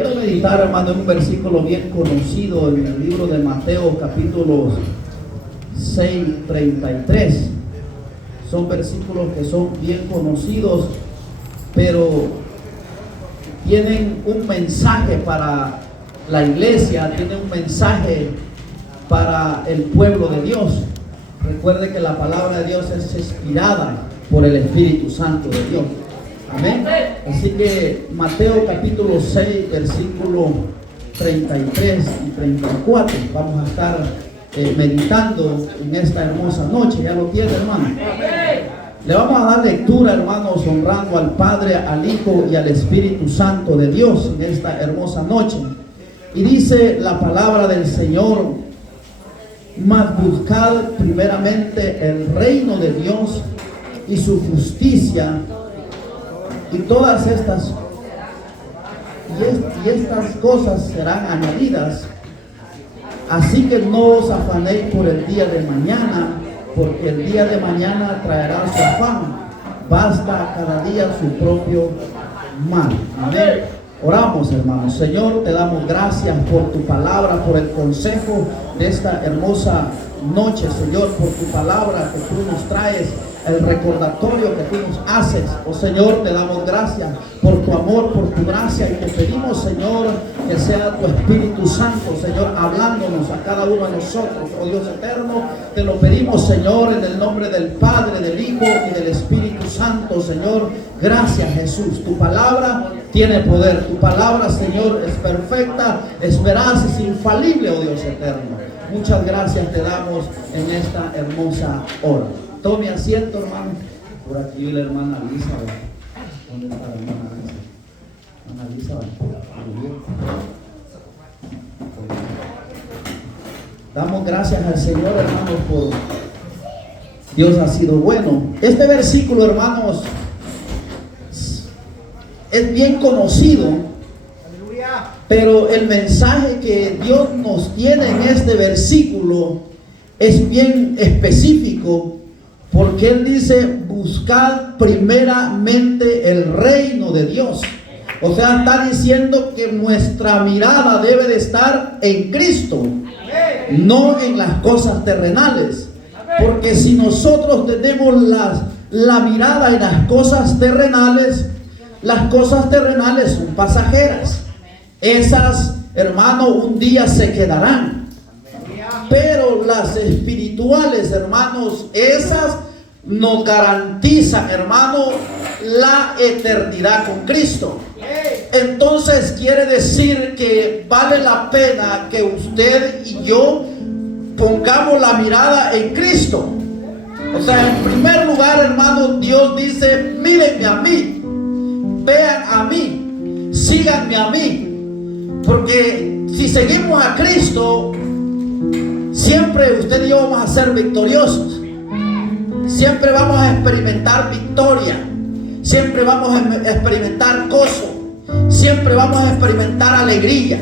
Quiero meditar, hermano, en un versículo bien conocido en el libro de Mateo, capítulo 6, 33. Son versículos que son bien conocidos, pero tienen un mensaje para la iglesia, tienen un mensaje para el pueblo de Dios. Recuerde que la palabra de Dios es inspirada por el Espíritu Santo de Dios. Amén. Así que Mateo capítulo 6, versículo 33 y 34. Vamos a estar meditando en esta hermosa noche. ¿Ya lo tiene, hermano? Le vamos a dar lectura, hermanos, honrando al Padre, al Hijo y al Espíritu Santo de Dios en esta hermosa noche. Y dice la palabra del Señor: mas buscad primeramente el reino de Dios y su justicia, y todas estas cosas serán añadidas. Así que no os afanéis por el día de mañana, porque el día de mañana traerá su afán. Basta cada día su propio mal. Amén. Oramos, hermanos. Señor, te damos gracias por tu palabra, por el consejo de esta hermosa noche, Señor, por tu palabra que tú nos traes, el recordatorio que tú nos haces. Oh Señor, te damos gracias por tu amor, por tu gracia, y te pedimos, Señor, que sea tu Espíritu Santo, Señor, hablándonos a cada uno de nosotros. Oh Dios eterno, te lo pedimos, Señor, en el nombre del Padre, del Hijo y del Espíritu Santo, Señor. Gracias, Jesús. Tu palabra tiene poder. Tu palabra, Señor, es perfecta, es veraz, es infalible, oh Dios eterno. Muchas gracias te damos en esta hermosa hora. Tome asiento, hermano. Por aquí la hermana Elizabeth. ¿Dónde está la hermana Elizabeth? Hermana Elizabeth. Damos gracias al Señor, hermanos, por Dios ha sido bueno. Este versículo, hermanos, es bien conocido, pero el mensaje que Dios nos tiene en este versículo es bien específico, porque Él dice: buscad primeramente el reino de Dios. O sea, está diciendo que nuestra mirada debe de estar en Cristo, no en las cosas terrenales. Porque si nosotros tenemos la mirada en las cosas terrenales son pasajeras. Esas, hermano, un día se quedarán. Pero las espirituales, hermanos, esas nos garantizan, hermano, la eternidad con Cristo. Entonces quiere decir que vale la pena que usted y yo pongamos la mirada en Cristo. O sea, en primer lugar, hermano, Dios dice: mírenme a mí, vean a mí, síganme a mí. Porque si seguimos a Cristo, siempre usted y yo vamos a ser victoriosos. Siempre vamos a experimentar victoria. Siempre vamos a experimentar gozo. Siempre vamos a experimentar alegría.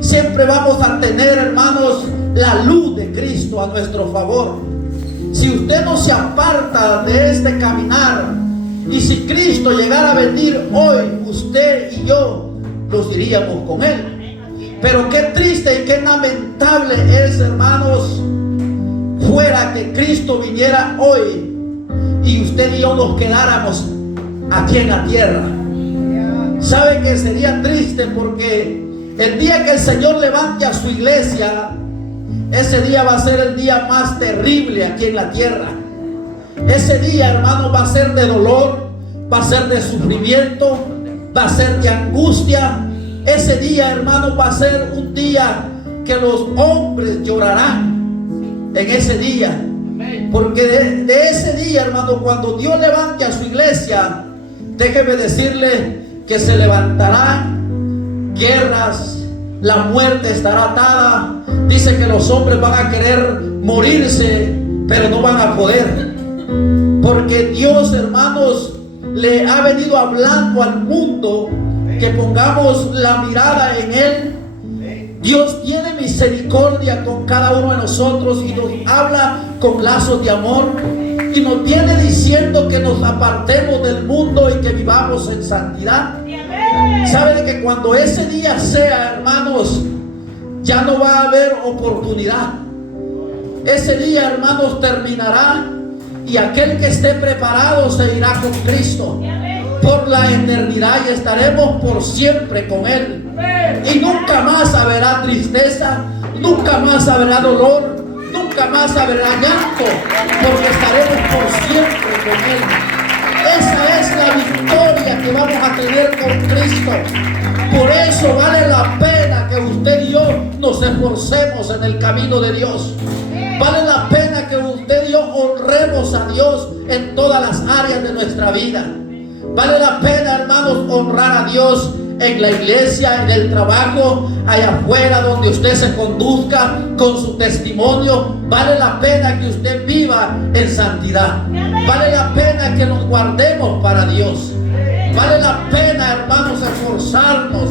Siempre vamos a tener, hermanos, la luz de Cristo a nuestro favor. Si usted no se aparta de este caminar, y si Cristo llegara a venir hoy, usted y yo nos iríamos con Él. Pero qué triste y qué lamentable es, hermanos, fuera que Cristo viniera hoy y usted y yo nos quedáramos aquí en la tierra. ¿Sabe que sería triste? Porque el día que el Señor levante a su iglesia, ese día va a ser el día más terrible aquí en la tierra. Ese día, hermano, va a ser de dolor, va a ser de sufrimiento, va a ser de angustia. Ese día, hermano, va a ser un día que los hombres llorarán en ese día. Porque de ese día, hermano, cuando Dios levante a su iglesia, déjeme decirle que se levantarán guerras, la muerte estará atada. Dice que los hombres van a querer morirse, pero no van a poder. Porque Dios, hermanos, le ha venido hablando al mundo que pongamos la mirada en Él. Dios tiene misericordia con cada uno de nosotros y nos habla con lazos de amor, y nos viene diciendo que nos apartemos del mundo y que vivamos en santidad. ¿Sabe de que cuando ese día sea, hermanos, ya no va a haber oportunidad? Ese día, hermanos, terminará y aquel que esté preparado se irá con Cristo por la eternidad y estaremos por siempre con Él. Y nunca más habrá tristeza, nunca más habrá dolor, nunca más habrá llanto, porque estaremos por siempre con Él. Esa es la victoria que vamos a tener con Cristo. Por eso vale la pena que usted y yo nos esforcemos en el camino de Dios. Vale la pena que usted y yo honremos a Dios en todas las áreas de nuestra vida. Vale la pena, hermanos, honrar a Dios en la iglesia, en el trabajo, allá afuera donde usted se conduzca con su testimonio. Vale la pena que usted viva en santidad. Vale la pena que nos guardemos para Dios. Vale la pena, hermanos, esforzarnos,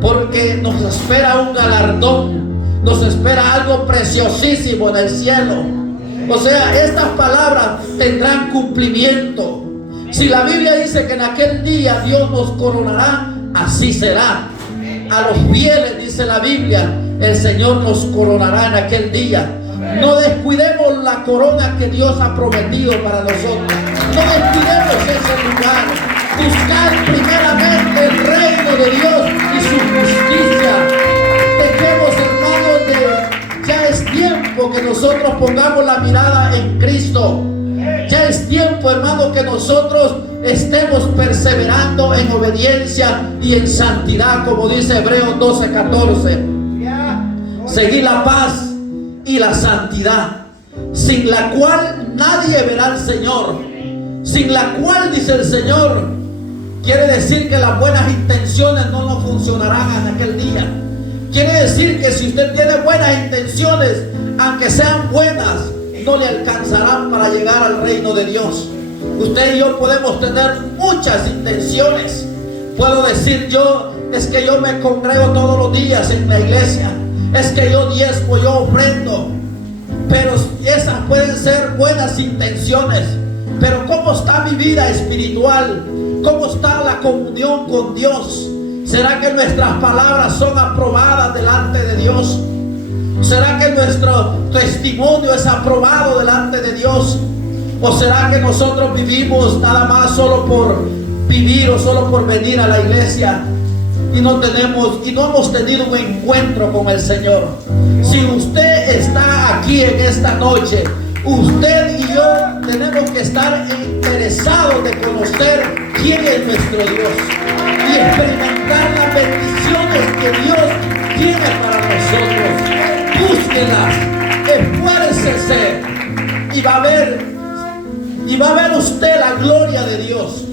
porque nos espera un galardón. Nos espera algo preciosísimo en el cielo. O sea, estas palabras tendrán cumplimiento. Si la Biblia dice que en aquel día Dios nos coronará, así será. A los fieles, dice la Biblia, el Señor nos coronará en aquel día. No descuidemos la corona que Dios ha prometido para nosotros. No descuidemos ese lugar. Buscar primeramente el reino de Dios y su justicia. Dejemos, hermanos, ya es tiempo que nosotros pongamos la mirada en Cristo. Ya es tiempo, hermano, que nosotros estemos perseverando en obediencia y en santidad, como dice Hebreos 12:14. Seguir la paz y la santidad, sin la cual nadie verá al Señor. Sin la cual, dice el Señor, quiere decir que las buenas intenciones no nos funcionarán en aquel día. Quiere decir que si usted tiene buenas intenciones, aunque sean buenas, no le alcanzarán para llegar al reino de Dios. Usted y yo podemos tener muchas intenciones. Puedo decir yo, es que yo me congrego todos los días en la iglesia, es que yo diezmo, yo ofrendo. Pero esas pueden ser buenas intenciones. Pero ¿cómo está mi vida espiritual? ¿Cómo está la comunión con Dios? ¿Será que nuestras palabras son aprobadas delante de Dios? ¿Será que nuestro testimonio es aprobado delante de Dios? ¿O será que nosotros vivimos nada más solo por vivir o solo por venir a la iglesia y no hemos tenido un encuentro con el Señor? Si usted está aquí en esta noche, usted y yo tenemos que estar interesados de conocer quién es nuestro Dios y experimentar las bendiciones que Dios tiene para nosotros. Búsquelas, esfuércese y va a ver usted la gloria de Dios.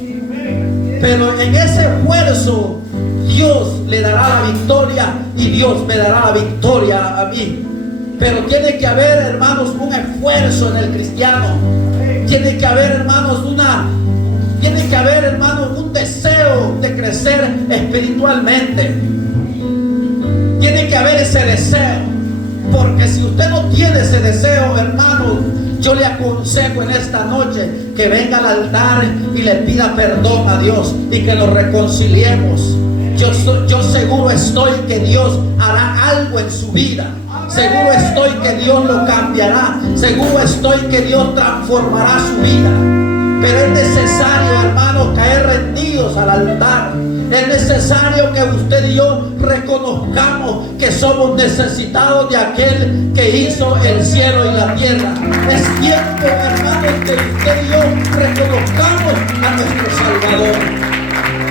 Pero en ese esfuerzo Dios le dará la victoria y Dios me dará la victoria a mí. Pero tiene que haber, hermanos, un esfuerzo en el cristiano. Tiene que haber, hermanos, un deseo de crecer espiritualmente. Tiene que haber ese deseo. Porque si usted no tiene ese deseo, hermano, yo le aconsejo en esta noche que venga al altar y le pida perdón a Dios y que nos reconciliemos. Yo seguro estoy que Dios hará algo en su vida. Seguro estoy que Dios lo cambiará. Seguro estoy que Dios transformará su vida. Pero es necesario, hermanos, caer rendidos al altar. Es necesario que usted y yo reconozcamos que somos necesitados de aquel que hizo el cielo y la tierra. Es tiempo, hermanos, que usted y yo reconozcamos a nuestro Salvador.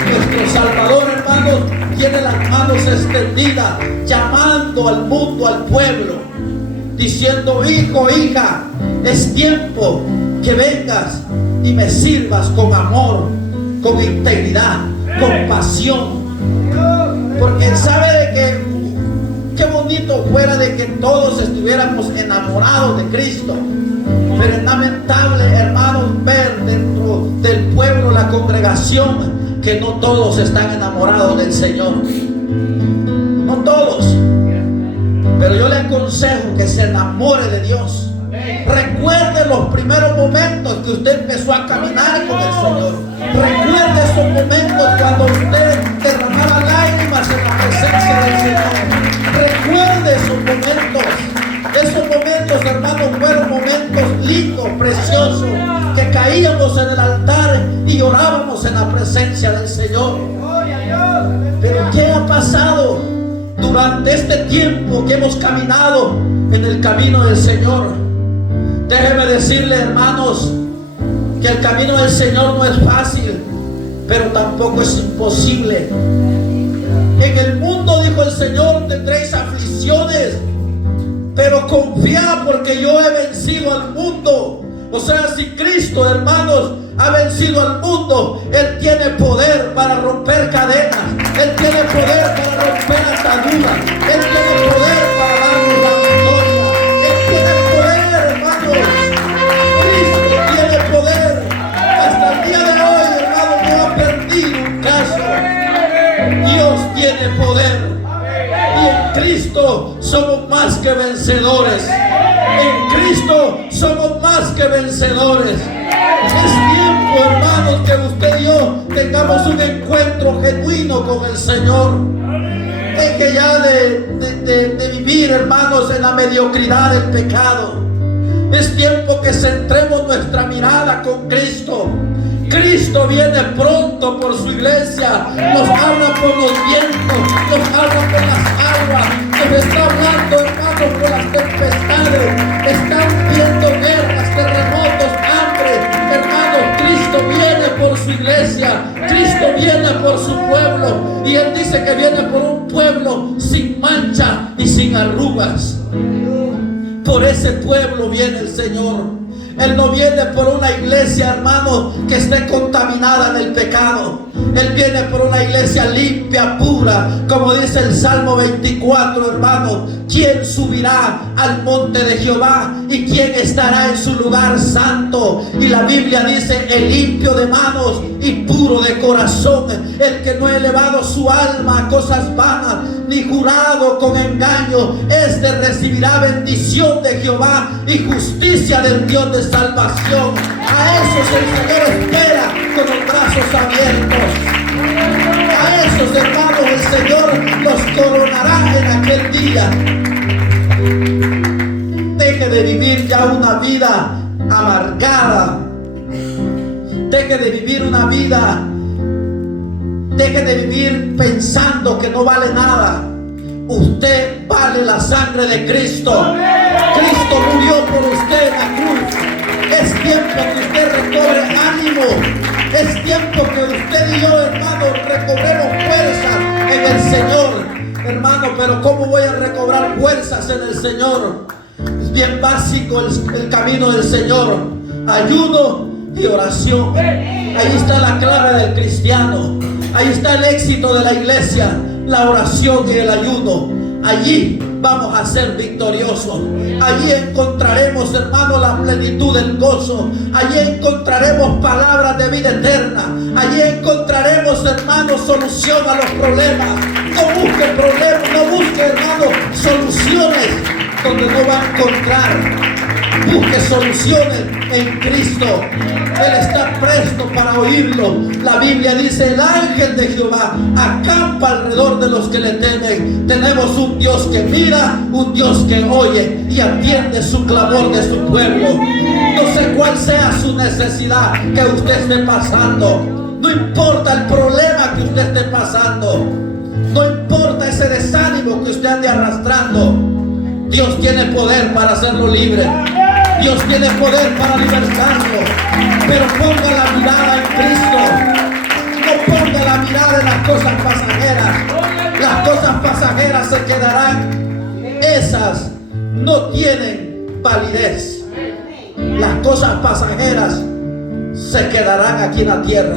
Nuestro Salvador, hermanos, tiene las manos extendidas, llamando al mundo, al pueblo, diciendo: hijo, hija, es tiempo que vengas y me sirvas con amor, con integridad, con pasión. Porque sabe de que qué bonito fuera de que todos estuviéramos enamorados de Cristo. Pero es lamentable, hermanos, ver dentro del pueblo, la congregación, que no todos están enamorados del Señor. No todos. Pero yo le aconsejo que se enamore de Dios. Recuerde los primeros momentos que usted empezó a caminar con el Señor. Recuerde esos momentos cuando usted derramó derramaba lágrimas en la presencia del Señor. Recuerde esos momentos, hermanos, fueron momentos lindos, preciosos, que caíamos en el altar y llorábamos en la presencia del Señor. Pero ¿qué ha pasado durante este tiempo que hemos caminado en el camino del Señor? Déjeme decirle, hermanos, que el camino del Señor no es fácil, pero tampoco es imposible. En el mundo, dijo el Señor, tendréis aflicciones, pero confía porque yo he vencido al mundo. O sea, si Cristo, hermanos, ha vencido al mundo, Él tiene poder para romper cadenas, Él tiene poder para romper ataduras, Él tiene poder para darnos la victoria, Él tiene poder, hermanos. Cristo tiene poder. Hasta el día de hoy, hermano, no ha perdido un caso. Dios tiene poder. Y en Cristo somos más que vencedores. En Cristo somos más que vencedores. Es tiempo, hermanos, que usted y yo tengamos un encuentro genuino con el Señor. Deje ya de vivir, hermanos, en la mediocridad del pecado. Es tiempo que centremos nuestra mirada con Cristo. Cristo viene pronto por su iglesia. Nos habla por los vientos, nos habla por las aguas, nos está hablando, hermanos, por las tempestades. Están viendo guerras, terremotos, hambre. Hermanos, Cristo viene por su iglesia. Cristo viene por su pueblo. Y Él dice que viene por un pueblo sin mancha y sin arrugas. Por ese pueblo viene el Señor. Él no viene por una iglesia, hermano, que esté contaminada en el pecado. Él viene por una iglesia limpia, pura, como dice el Salmo 24, hermano. ¿Quién subirá al monte de Jehová? ¿Y quién estará en su lugar santo? Y la Biblia dice: el limpio de manos y puro de corazón, el que no ha elevado su alma a cosas vanas, ni jurado con engaño, este recibirá bendición de Jehová y justicia del Dios de salvación. A esos el Señor espera con los brazos abiertos. A esos, hermanos, el Señor los coronará en aquel día. Deje de vivir ya una vida amargada. Deje de vivir una vida. Deje de vivir pensando que no vale nada. Usted vale la sangre de Cristo. Cristo murió por usted en la cruz. Es tiempo que usted recobre ánimo. Es tiempo que usted y yo, hermano, recobremos fuerzas en el Señor. Hermano, pero ¿cómo voy a recobrar fuerzas en el Señor? Es bien básico el camino del Señor. Ayuno y oración. Ahí está la clave del cristiano. Ahí está el éxito de la iglesia. La oración y el ayuno. Allí vamos a ser victoriosos. Allí encontraremos, hermano, la plenitud del gozo. Allí encontraremos palabras de vida eterna. Allí encontraremos, hermano, solución a los problemas. No busque problemas, no busque, hermano, soluciones donde no va a encontrar. Busque soluciones en Cristo. Él está presto para oírlo. La Biblia dice: el ángel de Jehová acampa alrededor de los que le temen. Tenemos un Dios que mira, un Dios que oye y atiende su clamor de su pueblo. No sé cuál sea su necesidad que usted esté pasando. No importa el problema que usted esté pasando. No importa ese desánimo que usted ande arrastrando. Dios tiene poder para hacerlo libre. Dios tiene poder para libertarlo. Pero ponga la mirada en Cristo. No ponga la mirada en las cosas pasajeras. Las cosas pasajeras se quedarán. Esas no tienen validez. Las cosas pasajeras se quedarán aquí en la tierra.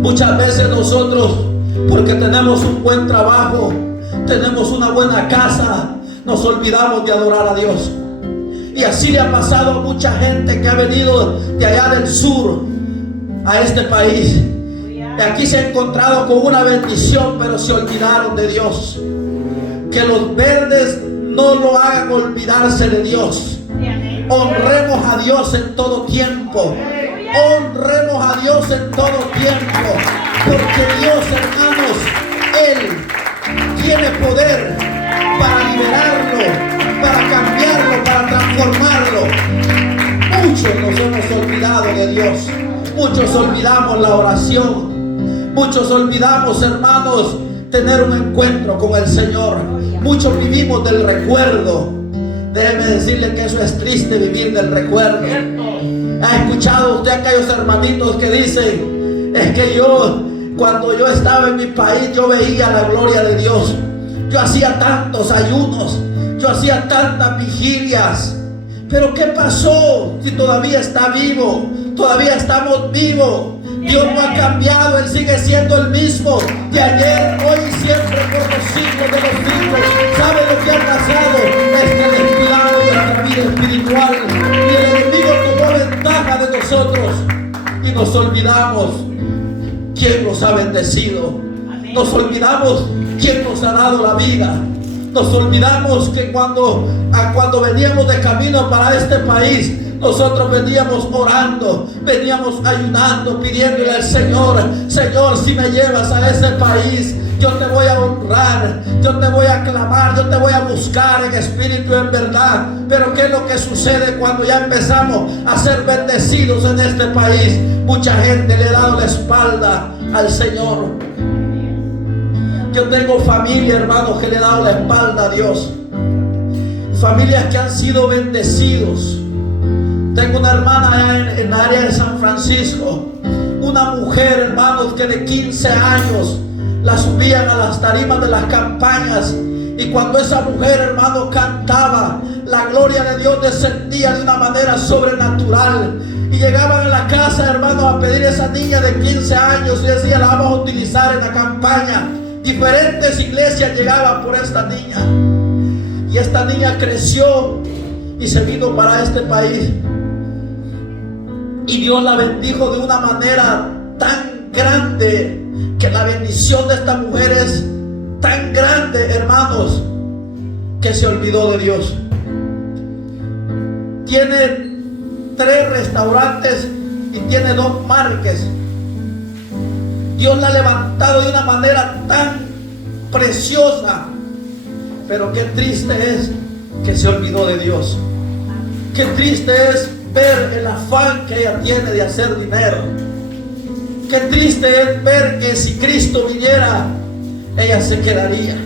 Muchas veces nosotros, porque tenemos un buen trabajo, tenemos una buena casa, nos olvidamos de adorar a Dios. Y así le ha pasado a mucha gente que ha venido de allá del sur a este país. Y aquí se ha encontrado con una bendición, pero se olvidaron de Dios. Que los verdes no lo hagan olvidarse de Dios. Honremos a Dios en todo tiempo. Honremos a Dios en todo tiempo, porque Dios, hermanos, Él tiene poder para liberarlo, para cambiarlo, para transformarlo. Muchos nos hemos olvidado de Dios. Muchos olvidamos la oración. Muchos olvidamos, hermanos, tener un encuentro con el Señor. Muchos vivimos del recuerdo. Déjeme decirle que eso es triste, vivir del recuerdo. ¿Ha escuchado usted a aquellos hermanitos que dicen: es que cuando yo estaba en mi país, yo veía la gloria de Dios? Yo hacía tantos ayunos, yo hacía tantas vigilias. Pero ¿qué pasó? Si todavía está vivo, todavía estamos vivos. Dios no ha cambiado, Él sigue siendo el mismo de ayer, hoy y siempre, por los siglos de los siglos. ¿Sabe lo que ha pasado? Es que descuidamos nuestra vida espiritual y el enemigo tomó ventaja de nosotros y nos olvidamos quién nos ha bendecido. Nos olvidamos quién nos ha dado la vida. Nos olvidamos que cuando veníamos de camino para este país, nosotros veníamos orando, veníamos ayunando, pidiéndole al Señor: Señor, si me llevas a ese país, yo te voy a honrar, yo te voy a clamar, yo te voy a buscar en espíritu y en verdad. Pero ¿qué es lo que sucede cuando ya empezamos a ser bendecidos en este país? Mucha gente le ha dado la espalda al Señor. Yo tengo familia, hermanos, que le ha dado la espalda a Dios. Familias que han sido bendecidos. Tengo una hermana allá en el área de San Francisco. Una mujer, hermanos, que de 15 años la subían a las tarimas de las campañas. Y cuando esa mujer, hermano, cantaba, la gloria de Dios descendía de una manera sobrenatural. Y llegaban a la casa, hermanos, a pedir a esa niña de 15 años y decía: la vamos a utilizar en la campaña. Diferentes iglesias llegaban por esta niña. Y esta niña creció y se vino para este país. Y Dios la bendijo de una manera tan grande, que la bendición de esta mujer es tan grande, hermanos, que se olvidó de Dios. Tiene 3 restaurantes y tiene 2 marques. Dios la ha levantado de una manera tan preciosa, pero qué triste es que se olvidó de Dios. Qué triste es ver el afán que ella tiene de hacer dinero. Qué triste es ver que si Cristo viniera, ella se quedaría.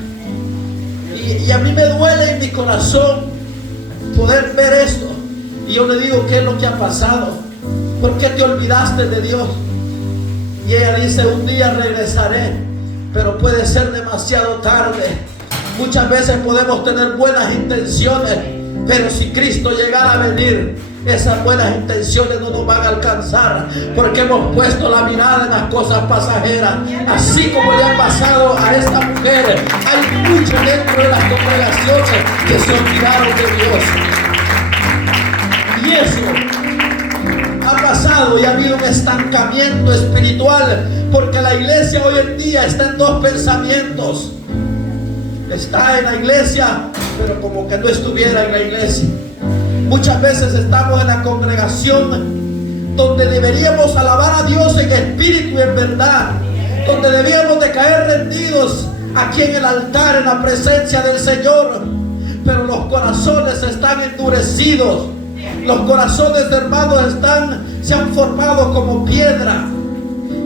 Y a mí me duele en mi corazón poder ver esto. Y yo le digo: ¿qué es lo que ha pasado? ¿Por qué te olvidaste de Dios? Y ella dice: un día regresaré, pero puede ser demasiado tarde. Muchas veces podemos tener buenas intenciones, pero si Cristo llegara a venir, esas buenas intenciones no nos van a alcanzar, porque hemos puesto la mirada en las cosas pasajeras. Así como le ha pasado a esta mujer, hay muchos dentro de las congregaciones que se olvidaron de Dios. Y eso ha pasado, y ha habido un estancamiento espiritual, porque la iglesia hoy en día está en 2 pensamientos. Está en la iglesia, pero como que no estuviera en la iglesia. Muchas veces estamos en la congregación donde deberíamos alabar a Dios en espíritu y en verdad, donde debíamos de caer rendidos aquí en el altar, en la presencia del Señor, pero los corazones están endurecidos. Los corazones, hermanos, se han formado como piedra.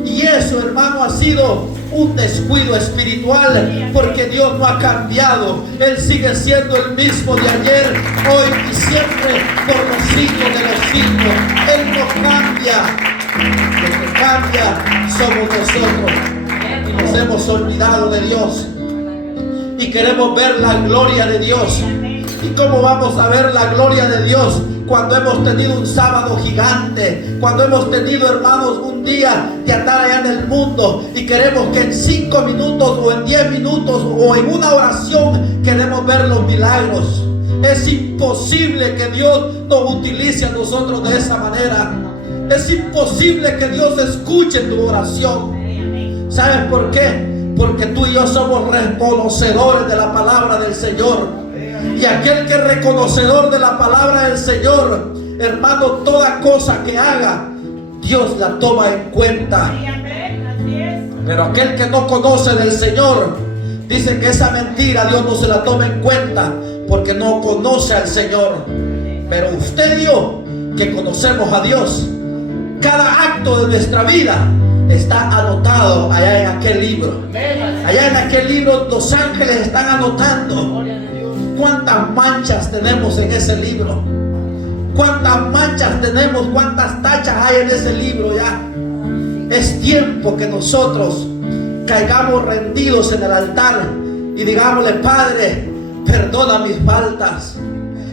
Y eso, hermano, ha sido un descuido espiritual, porque Dios no ha cambiado. Él sigue siendo el mismo de ayer, hoy y siempre, por los siglos de los siglos. Él no cambia. Lo que cambia somos nosotros, y nos hemos olvidado de Dios y queremos ver la gloria de Dios. ¿Y cómo vamos a ver la gloria de Dios cuando hemos tenido un sábado gigante? Cuando hemos tenido, hermanos, un día de andar allá en el mundo y queremos que en 5 minutos o en 10 minutos o en una oración queremos ver los milagros. Es imposible que Dios nos utilice a nosotros de esa manera. Es imposible que Dios escuche tu oración. ¿Sabes por qué? Porque tú y yo somos reconocedores de la palabra del Señor. Y aquel que es reconocedor de la palabra del Señor, hermano, toda cosa que haga, Dios la toma en cuenta. Pero aquel que no conoce del Señor, dice que esa mentira Dios no se la toma en cuenta porque no conoce al Señor. Pero usted y yo, que conocemos a Dios, cada acto de nuestra vida está anotado allá en aquel libro. Allá en aquel libro los ángeles están anotando cuántas manchas tenemos en ese libro, cuántas manchas tenemos, cuántas tachas hay en ese libro. Ya es tiempo que nosotros caigamos rendidos en el altar y digámosle: Padre, perdona mis faltas,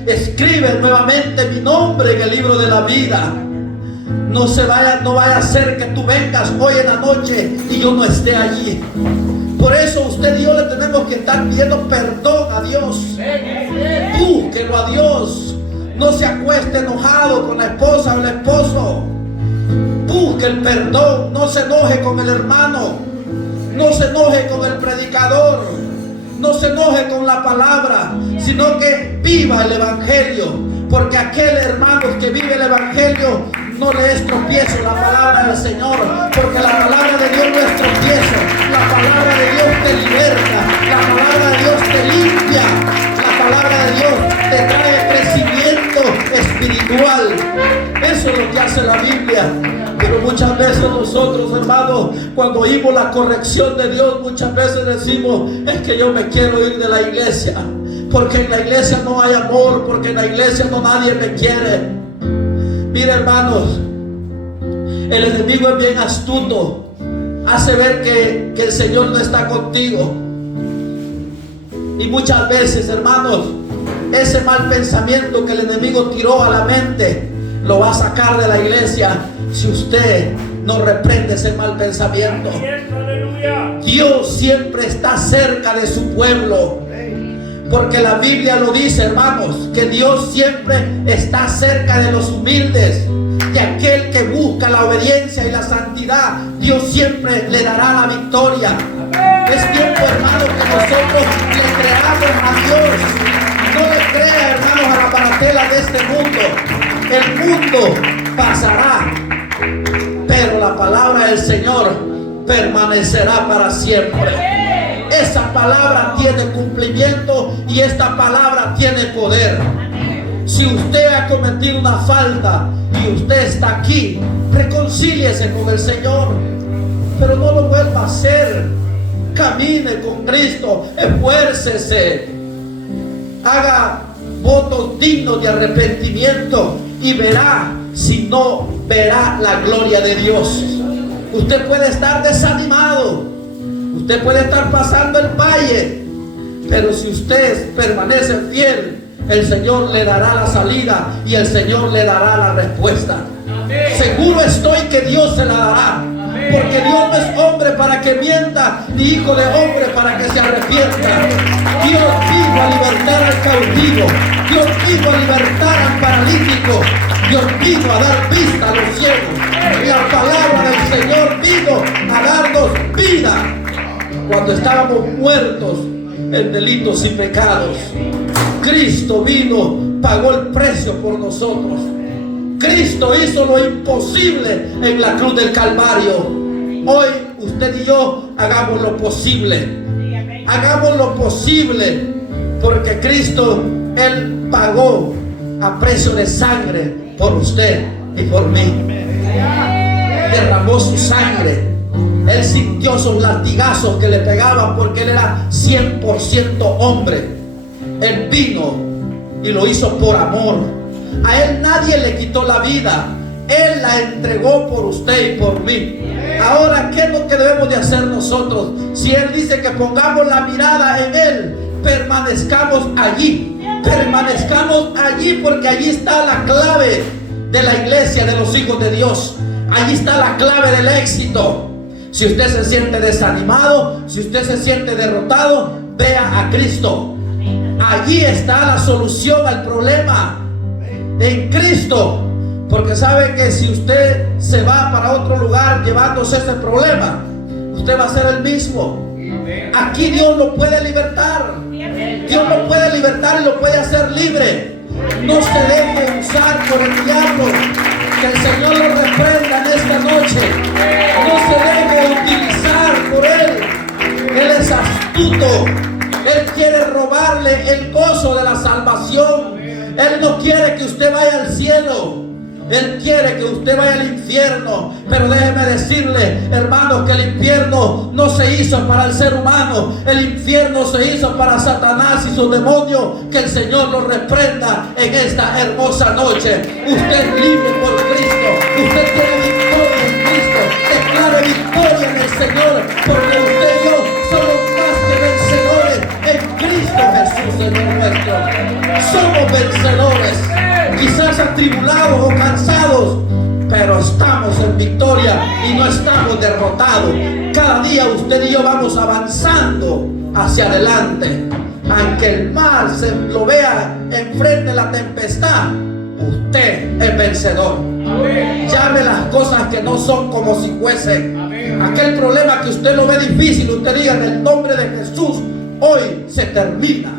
escribe nuevamente mi nombre en el libro de la vida. No vaya a ser que tú vengas hoy en la noche y yo no esté allí. Por eso usted y yo le tenemos que estar pidiendo perdón a Dios. Búsquelo a Dios. No se acueste enojado con la esposa o el esposo. Busque el perdón. No se enoje con el hermano. No se enoje con el predicador. No se enoje con la palabra, sino que viva el evangelio. Porque aquel hermano que vive el evangelio no le es tropiezo la palabra del Señor, porque la palabra de Dios no es tropiezo. La palabra de Dios te liberta, la palabra de Dios te limpia, la palabra de Dios te trae crecimiento espiritual. Eso es lo que hace la Biblia. Pero muchas veces nosotros, hermanos, cuando oímos la corrección de Dios, muchas veces decimos: es que yo me quiero ir de la iglesia, porque en la iglesia no hay amor, porque en la iglesia no nadie me quiere. Mira, hermanos, el enemigo es bien astuto. Hace ver que el Señor no está contigo. Y muchas veces, hermanos, ese mal pensamiento que el enemigo tiró a la mente lo va a sacar de la iglesia si usted no reprende ese mal pensamiento. Dios siempre está cerca de su pueblo, porque la Biblia lo dice, hermanos, que Dios siempre está cerca de los humildes, que aquel que busca la obediencia y la santidad, Dios siempre le dará la victoria. Es tiempo, hermanos, que nosotros le creamos a Dios. No le crea, hermanos, a la baratela de este mundo. El mundo pasará, pero la palabra del Señor permanecerá para siempre. Esa palabra tiene cumplimiento y esta palabra tiene poder. Si usted ha cometido una falta y usted está aquí, reconcíliese con el Señor, pero no lo vuelva a hacer. Camine con Cristo, esfuércese, haga votos dignos de arrepentimiento y verá, si no, verá la gloria de Dios. Usted puede estar desanimado, usted puede estar pasando el valle, pero si usted permanece fiel, el Señor le dará la salida y el Señor le dará la respuesta. Seguro estoy que Dios se la dará, porque Dios no es hombre para que mienta, ni hijo de hombre para que se arrepienta. Dios vino a libertar al cautivo, Dios vino a libertar al paralítico, Dios vino a dar vista a los ciegos. La palabra del Señor vino a darnos vida cuando estábamos muertos en delitos y pecados. Cristo vino, pagó el precio por nosotros. Cristo hizo lo imposible en la cruz del Calvario. Hoy usted y yo hagamos lo posible. Hagamos lo posible, porque Cristo, Él pagó a precio de sangre por usted y por mí. Derramó su sangre. Él sintió esos latigazos que le pegaban porque Él era 100% hombre. Él vino y lo hizo por amor. A Él nadie le quitó la vida. Él la entregó por usted y por mí. Ahora, ¿qué es lo que debemos de hacer nosotros? Si Él dice que pongamos la mirada en Él, permanezcamos allí. Permanezcamos allí, porque allí está la clave de la iglesia de los hijos de Dios. Allí está la clave del éxito. Si usted se siente desanimado, si usted se siente derrotado, vea a Cristo. Allí está la solución al problema, en Cristo. Porque sabe que si usted se va para otro lugar llevándose ese problema, usted va a ser el mismo. Aquí Dios lo puede libertar. Dios lo puede libertar y lo puede hacer libre. No se deje usar por el diablo. Que el Señor lo reprenda en esta noche. No se deje utilizar por Él. Él es astuto. Él quiere robarle el gozo de la salvación. Él no quiere que usted vaya al cielo. Él quiere que usted vaya al infierno. Pero déjeme decirle, hermanos, que el infierno no se hizo para el ser humano. El infierno se hizo para Satanás y sus demonios. Que el Señor lo reprenda en esta hermosa noche. Usted es libre por Cristo. Usted tiene victoria en Cristo. Declare victoria en el Señor, porque usted y yo somos más que vencedores en Cristo Jesús, Señor nuestro. Somos vencedores. Quizás atribulados o cansados, pero estamos en victoria y no estamos derrotados. Cada día usted y yo vamos avanzando hacia adelante. Aunque el mar se lo vea enfrente de la tempestad, usted es vencedor. Llame las cosas que no son como si fuesen. Aquel problema que usted lo ve difícil, usted diga: en el nombre de Jesús, hoy se termina.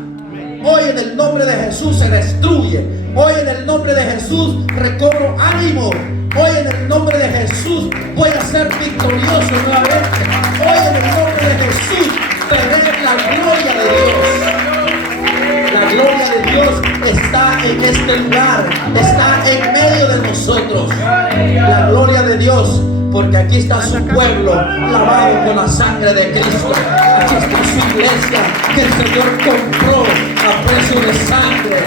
Hoy en el nombre de Jesús se destruye. Hoy en el nombre de Jesús recobro ánimo. Hoy en el nombre de Jesús voy a ser victorioso nuevamente. Hoy en el nombre de Jesús veré la gloria de Dios. La gloria de Dios está en este lugar. Está en medio de nosotros. La gloria de Dios, porque aquí está su pueblo lavado con la sangre de Cristo. Aquí está su iglesia que el Señor compró a precio de sangre.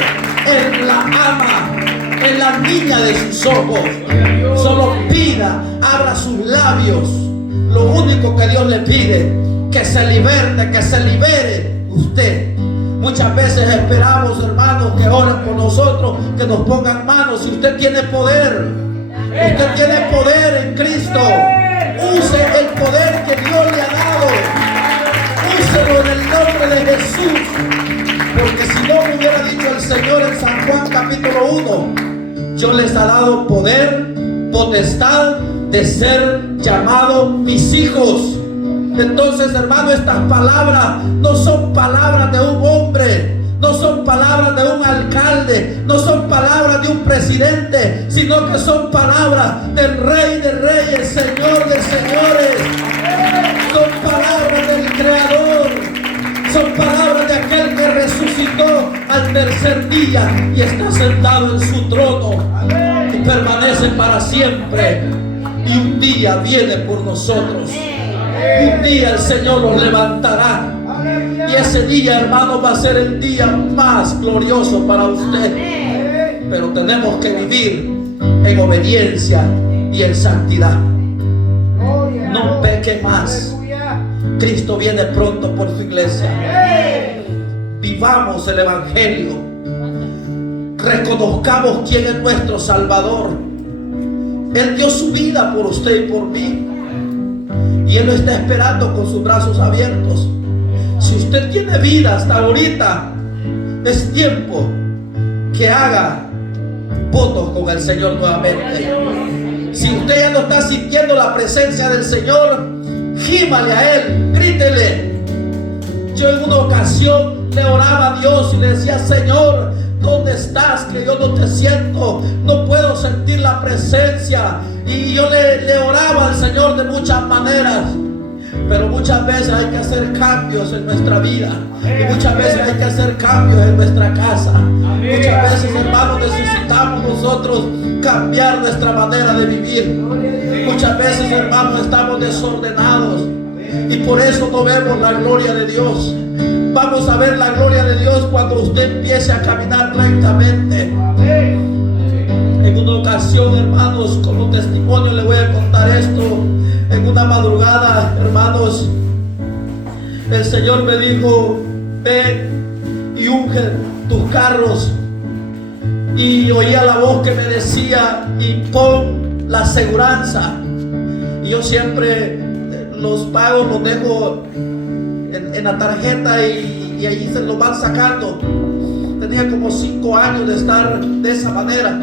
Él la ama, es la niña de sus ojos. Solo pida, abra sus labios. Lo único que Dios le pide, que se liberte, que se libere usted. Muchas veces esperamos, hermanos, que oren por nosotros, que nos pongan manos. Si usted tiene poder, usted tiene poder en Cristo. Use el poder que Dios le ha dado. Úselo en el nombre de Jesús. Porque si no me hubiera dicho el Señor en San Juan capítulo 1, yo les he dado poder, potestad de ser llamados mis hijos. Entonces, hermano, estas palabras no son palabras de un hombre, no son palabras de un alcalde, no son palabras de un presidente, sino que son palabras del Rey de Reyes, Señor de Señores. Son palabras del Creador, son palabras de aquel que resucitó al tercer día y está sentado en su trono y permanece para siempre. Y un día viene por nosotros. Un día el Señor los levantará. Y ese día, hermano, va a ser el día más glorioso para usted. Pero tenemos que vivir en obediencia y en santidad. No peque más. Cristo viene pronto por su iglesia. Vivamos el Evangelio. Reconozcamos quién es nuestro Salvador. Él dio su vida por usted y por mí. Y Él lo está esperando con sus brazos abiertos. Si usted tiene vida hasta ahorita, es tiempo que haga votos con el Señor nuevamente. Si usted ya no está sintiendo la presencia del Señor, gímale a Él, grítele. Yo en una ocasión le oraba a Dios y le decía: Señor, ¿dónde estás? Que yo no te siento, no puedo sentir la presencia. Y yo le oraba al Señor de muchas maneras. Pero muchas veces hay que hacer cambios en nuestra vida. Y muchas veces hay que hacer cambios en nuestra casa. Muchas veces, hermanos, necesitamos nosotros cambiar nuestra manera de vivir. Muchas veces, hermanos, estamos desordenados y por eso no vemos la gloria de Dios. Vamos a ver la gloria de Dios cuando usted empiece a caminar rectamente. En una ocasión, hermanos, como testimonio le voy a contar esto. En una madrugada, hermanos, el Señor me dijo: ven y unge tus carros. Y oía la voz que me decía: y pon la aseguranza. Y yo siempre los pagos los dejo en la tarjeta y ahí se los van sacando. Tenía como 5 años de estar de esa manera.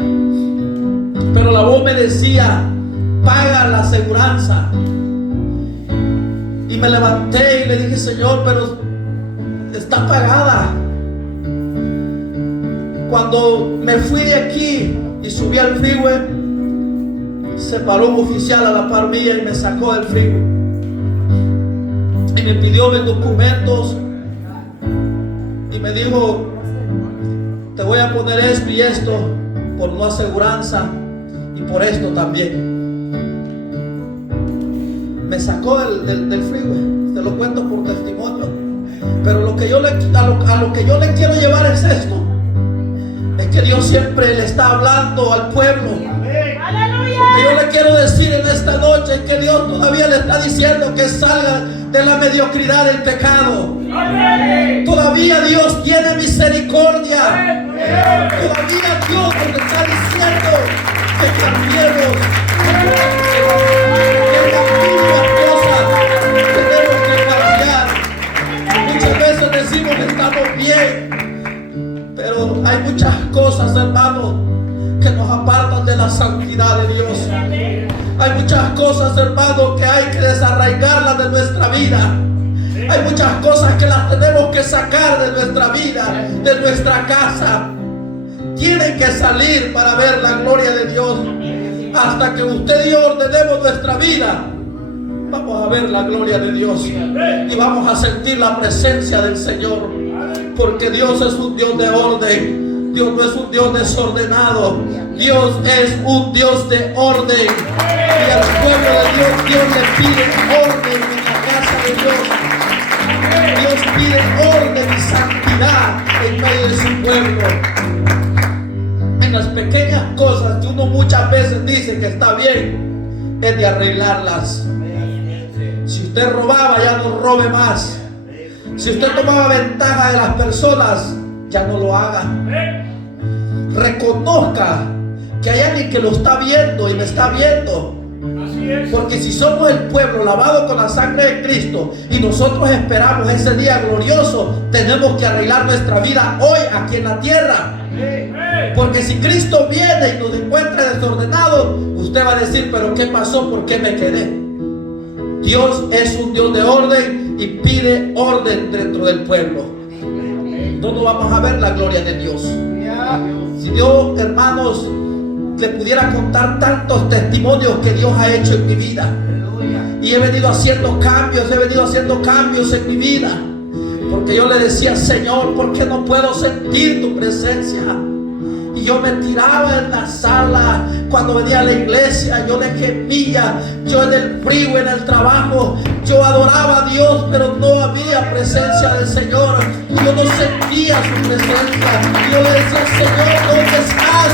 Pero la voz me decía: paga la aseguranza. Y me levanté y le dije: Señor, pero está pagada. Cuando me fui de aquí y subí al freeway, se paró un oficial a la par mía y me sacó del frío y me pidió mis documentos y me dijo: te voy a poner esto y esto por no aseguranza y por esto también. Me sacó del freeway, te lo cuento por testimonio. Pero a lo que yo le quiero llevar es esto: es que Dios siempre le está hablando al pueblo. Lo que yo le quiero decir en esta noche es que Dios todavía le está diciendo que salga de la mediocridad del pecado. Todavía Dios tiene misericordia. Todavía Dios nos está diciendo que cambiemos. Decimos que estamos bien, pero hay muchas cosas, hermanos, que nos apartan de la santidad de Dios. Hay muchas cosas, hermanos, que hay que desarraigarlas de nuestra vida. Hay muchas cosas que las tenemos que sacar de nuestra vida, de nuestra casa. Tienen que salir para ver la gloria de Dios. Hasta que usted y yo ordenemos nuestra vida, vamos a ver la gloria de Dios y vamos a sentir la presencia del Señor, porque Dios es un Dios de orden. Dios no es un Dios desordenado. Dios es un Dios de orden, y al pueblo de Dios, Dios le pide orden en la casa de Dios. Dios pide orden y santidad en medio de su pueblo. En las pequeñas cosas que uno muchas veces dice que está bien, es de arreglarlas. Si usted robaba, ya no robe más. Si usted tomaba ventaja de las personas, ya no lo haga. Reconozca que hay alguien que lo está viendo y me está viendo. Porque si somos el pueblo lavado con la sangre de Cristo y nosotros esperamos ese día glorioso, tenemos que arreglar nuestra vida hoy aquí en la tierra. Porque si Cristo viene y nos encuentra desordenados, usted va a decir: pero ¿qué pasó? ¿Por qué me quedé? Dios es un Dios de orden y pide orden dentro del pueblo. ¿Dónde vamos a ver la gloria de Dios? Si Dios, hermanos, le pudiera contar tantos testimonios que Dios ha hecho en mi vida. Y he venido haciendo cambios en mi vida. Porque yo le decía: Señor, ¿por qué no puedo sentir tu presencia? Y yo me tiraba en la sala cuando venía a la iglesia, yo le gemía, yo en el frío, en el trabajo, yo adoraba a Dios, pero no había presencia del Señor. Yo no sentía su presencia. Yo le decía: Señor, ¿dónde estás?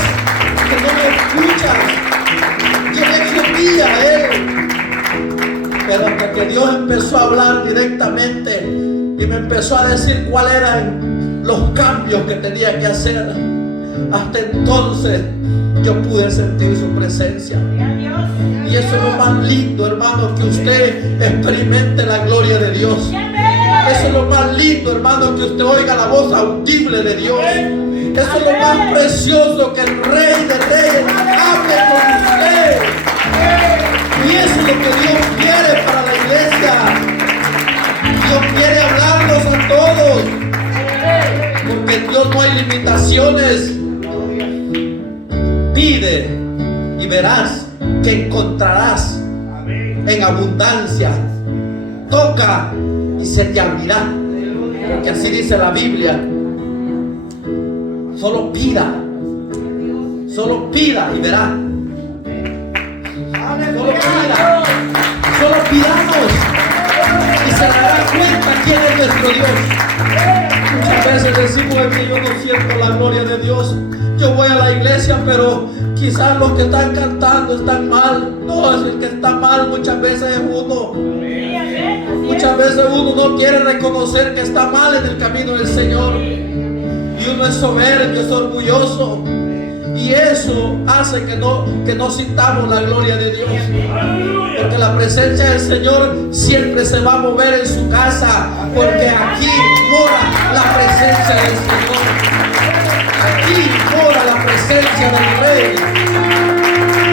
Que no me escuchas. Yo le gemía a Él. Pero hasta que Dios empezó a hablar directamente y me empezó a decir cuáles eran los cambios que tenía que hacer, hasta entonces yo pude sentir su presencia. Y eso es lo más lindo, hermano, que usted experimente la gloria de Dios. Eso es lo más lindo, hermano, que usted oiga la voz audible de Dios. Eso es lo más precioso, que el Rey de Reyes hable con usted. Y eso es lo que Dios quiere para la iglesia. Dios quiere hablarnos a todos, porque en Dios no hay limitaciones. Pide y verás que encontrarás en abundancia. Toca y se te abrirá, porque así dice la Biblia. Solo pida y verá. Solo pidamos y se dará cuenta quién es nuestro Dios. Muchas veces decimos que yo no siento la gloria de Dios. Yo voy a la iglesia, pero quizás los que están cantando están mal. No, es el que está mal muchas veces es uno. Muchas veces uno no quiere reconocer que está mal en el camino del Señor. Y uno es soberbio, es orgulloso. Y eso hace que no sintamos la gloria de Dios. Porque la presencia del Señor siempre se va a mover en su casa. Porque aquí mora la presencia del Señor. Aquí mora la presencia del Rey.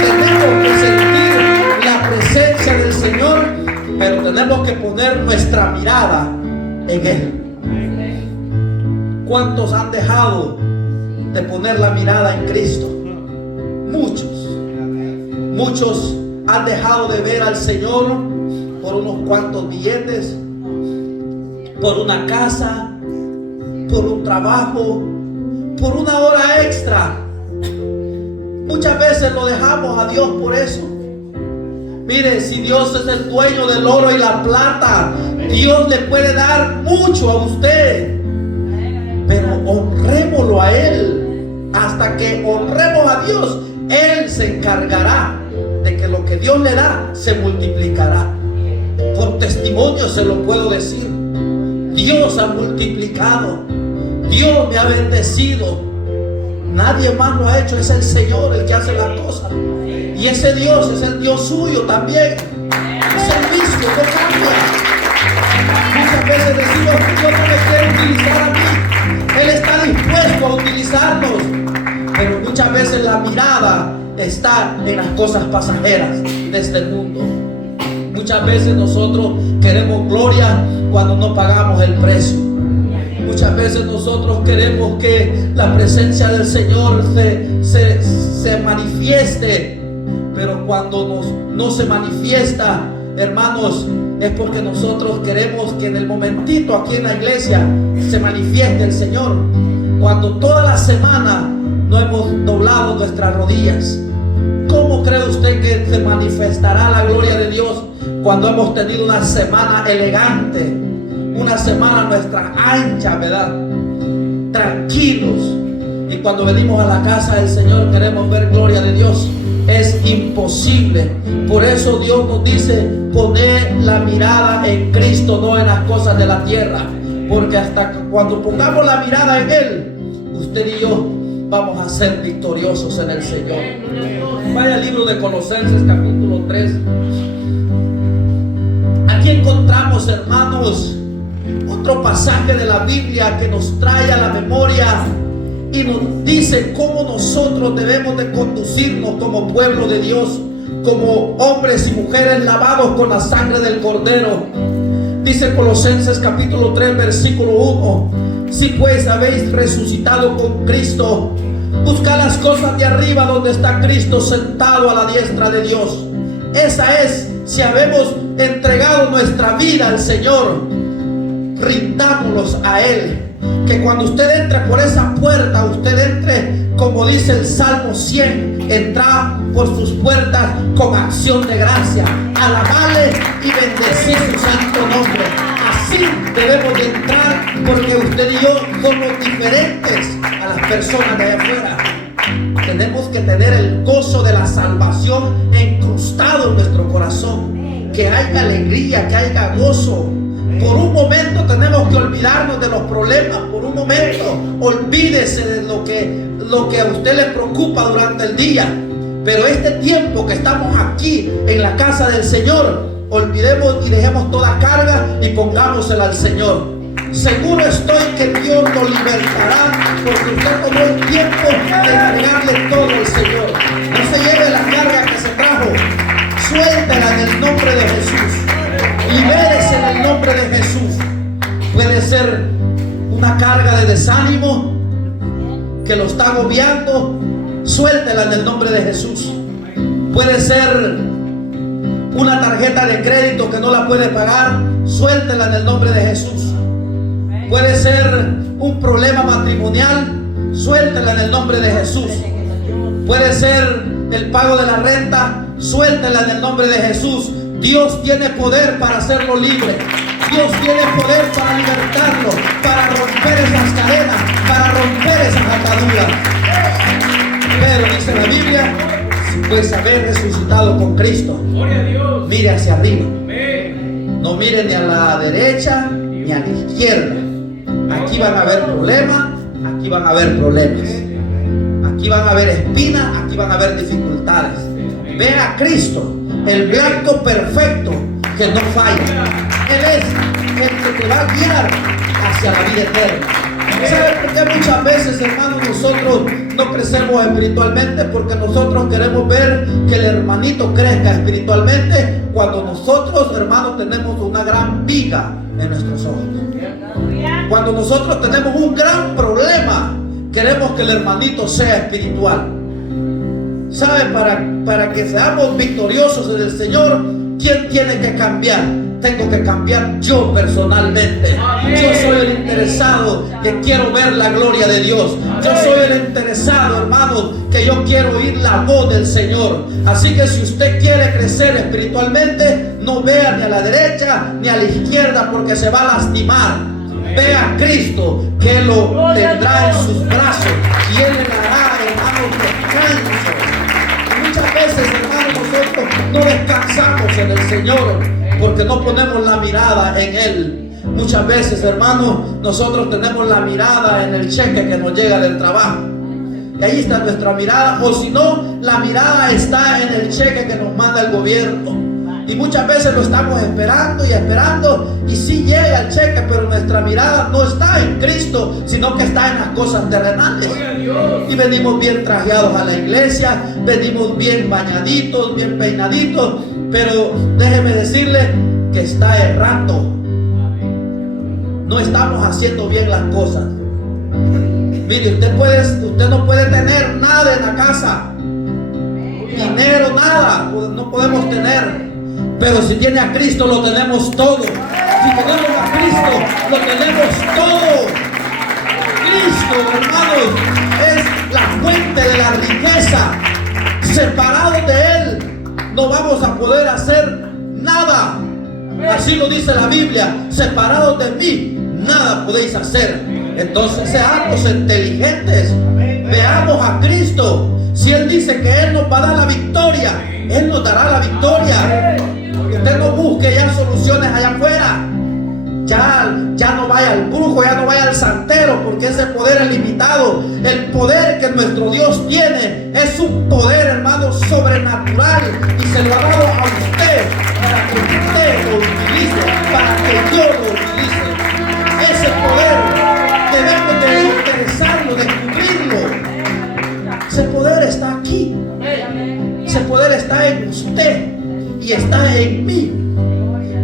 Tenemos que sentir la presencia del Señor, pero tenemos que poner nuestra mirada en Él. ¿Cuántos han dejado de poner la mirada en Cristo? Muchos. Muchos han dejado de ver al Señor por unos cuantos billetes, por una casa, por un trabajo, por una hora extra. Muchas veces lo dejamos a Dios por eso. Mire, si Dios es el dueño del oro y la plata, Dios le puede dar mucho a usted, pero honrémoslo a Él. Hasta que honremos a Dios, Él se encargará de que lo que Dios le da se multiplicará. Por testimonio se lo puedo decir. Dios ha multiplicado, Dios me ha bendecido. Nadie más lo ha hecho, es el Señor el que hace las cosas. Y ese Dios es el Dios suyo también. Es el mismo, no cambia. Muchas veces decimos que Dios no me quiere utilizar a mí. Él está dispuesto a utilizarnos. Pero muchas veces la mirada está en las cosas pasajeras de este mundo. Muchas veces nosotros queremos gloria cuando no pagamos el precio. Muchas veces nosotros queremos que la presencia del Señor se manifieste, pero cuando no se manifiesta, hermanos, es porque nosotros queremos que en el momentito aquí en la iglesia se manifieste el Señor, cuando toda la semana no hemos doblado nuestras rodillas. ¿Cómo cree usted que se manifestará la gloria de Dios cuando hemos tenido una semana elegante, una semana nuestra ancha, ¿verdad? Tranquilos. Y cuando venimos a la casa del Señor queremos ver gloria de Dios. Es imposible. Por eso Dios nos dice: poner la mirada en Cristo, no en las cosas de la tierra. Porque hasta cuando pongamos la mirada en Él, usted y yo vamos a ser victoriosos en el Señor. Vaya al libro de Colosenses capítulo 3. Aquí encontramos, hermanos, otro pasaje de la Biblia que nos trae a la memoria y nos dice cómo nosotros debemos de conducirnos como pueblo de Dios, como hombres y mujeres lavados con la sangre del Cordero. Dice Colosenses capítulo 3 versículo 1: si pues habéis resucitado con Cristo, buscad las cosas de arriba donde está Cristo sentado a la diestra de Dios. Esa es, si habemos entregado nuestra vida al Señor, rindámoslos a Él. Que cuando usted entre por esa puerta, usted entre, como dice el Salmo 100, entra por sus puertas con acción de gracia, alabarle y bendecir su santo nombre. Así debemos de entrar, porque usted y yo somos diferentes a las personas de allá afuera. Tenemos que tener el gozo de la salvación incrustado en nuestro corazón, que haya alegría, que haya gozo. Por un momento tenemos que olvidarnos de los problemas. Por un momento olvídese de lo que a usted le preocupa durante el día. Pero este tiempo que estamos aquí en la casa del Señor, olvidemos y dejemos toda carga y pongámosela al Señor. Seguro estoy que Dios lo libertará, porque usted tomó el tiempo de entregarle todo al Señor. No se lleve la carga que se trajo, suéltela en el nombre de Jesús. Libérese en el nombre de Jesús. Puede ser una carga de desánimo que lo está agobiando, suéltela en el nombre de Jesús. Puede ser una tarjeta de crédito que no la puede pagar, suéltela en el nombre de Jesús. Puede ser un problema matrimonial, suéltela en el nombre de Jesús. Puede ser el pago de la renta, suéltela en el nombre de Jesús. Dios tiene poder para hacerlo libre. Dios tiene poder para libertarlo, para romper esas cadenas, para romper esas ataduras. Pero dice la Biblia: si pues haber resucitado con Cristo, mire hacia arriba. No mire ni a la derecha ni a la izquierda. Aquí van a haber problemas, aquí van a haber problemas. Aquí van a haber espinas, aquí van a haber dificultades. Ve a Cristo, el blanco perfecto que no falla. Él es el que te va a guiar hacia la vida eterna. ¿Sabe por qué muchas veces, hermanos, nosotros no crecemos espiritualmente? Porque nosotros queremos ver que el hermanito crezca espiritualmente, cuando nosotros, hermanos, tenemos una gran viga en nuestros ojos. Cuando nosotros tenemos un gran problema, queremos que el hermanito sea espiritual. ¿Sabe? Para que seamos victoriosos en el Señor, ¿quién tiene que cambiar? Tengo que cambiar yo personalmente. Yo soy el interesado que quiero ver la gloria de Dios. Yo soy el interesado, hermanos, que yo quiero oír la voz del Señor. Así que si usted quiere crecer espiritualmente, no vea ni a la derecha ni a la izquierda, porque se va a lastimar. Vea a Cristo, que lo tendrá en sus brazos y Él le dará, hermanos, descanso. Muchas veces, hermanos, nosotros no descansamos en el Señor porque no ponemos la mirada en Él. Muchas veces, hermanos, nosotros tenemos la mirada en el cheque que nos llega del trabajo. Y ahí está nuestra mirada. O si no, la mirada está en el cheque que nos manda el gobierno. Y muchas veces lo estamos esperando y esperando, y sí llega el cheque, pero nuestra mirada no está en Cristo, sino que está en las cosas terrenales. Y venimos bien trajeados a la iglesia, venimos bien bañaditos, bien peinaditos, pero déjeme decirle que está errando. No estamos haciendo bien las cosas. Mire, usted no puede tener nada en la casa, dinero, nada, no podemos tener. Pero si tiene a Cristo, lo tenemos todo. Si tenemos a Cristo, lo tenemos todo. Cristo, hermanos, es la fuente de la riqueza. Separados de Él, no vamos a poder hacer nada. Así lo dice la Biblia: separados de mí, nada podéis hacer. Entonces seamos inteligentes. Veamos a Cristo. Si Él dice que Él nos va a dar la victoria, Él nos dará la victoria. Usted no busque ya soluciones allá afuera. Ya no vaya al brujo, ya no vaya al santero, porque ese poder es limitado. El poder que nuestro Dios tiene es un poder, hermano, sobrenatural, y se lo ha dado a usted para que usted lo utilice, para que yo lo utilice. Ese poder debemos de interesarlo, descubrirlo. Ese poder está aquí. Ese poder está en usted y está en mí.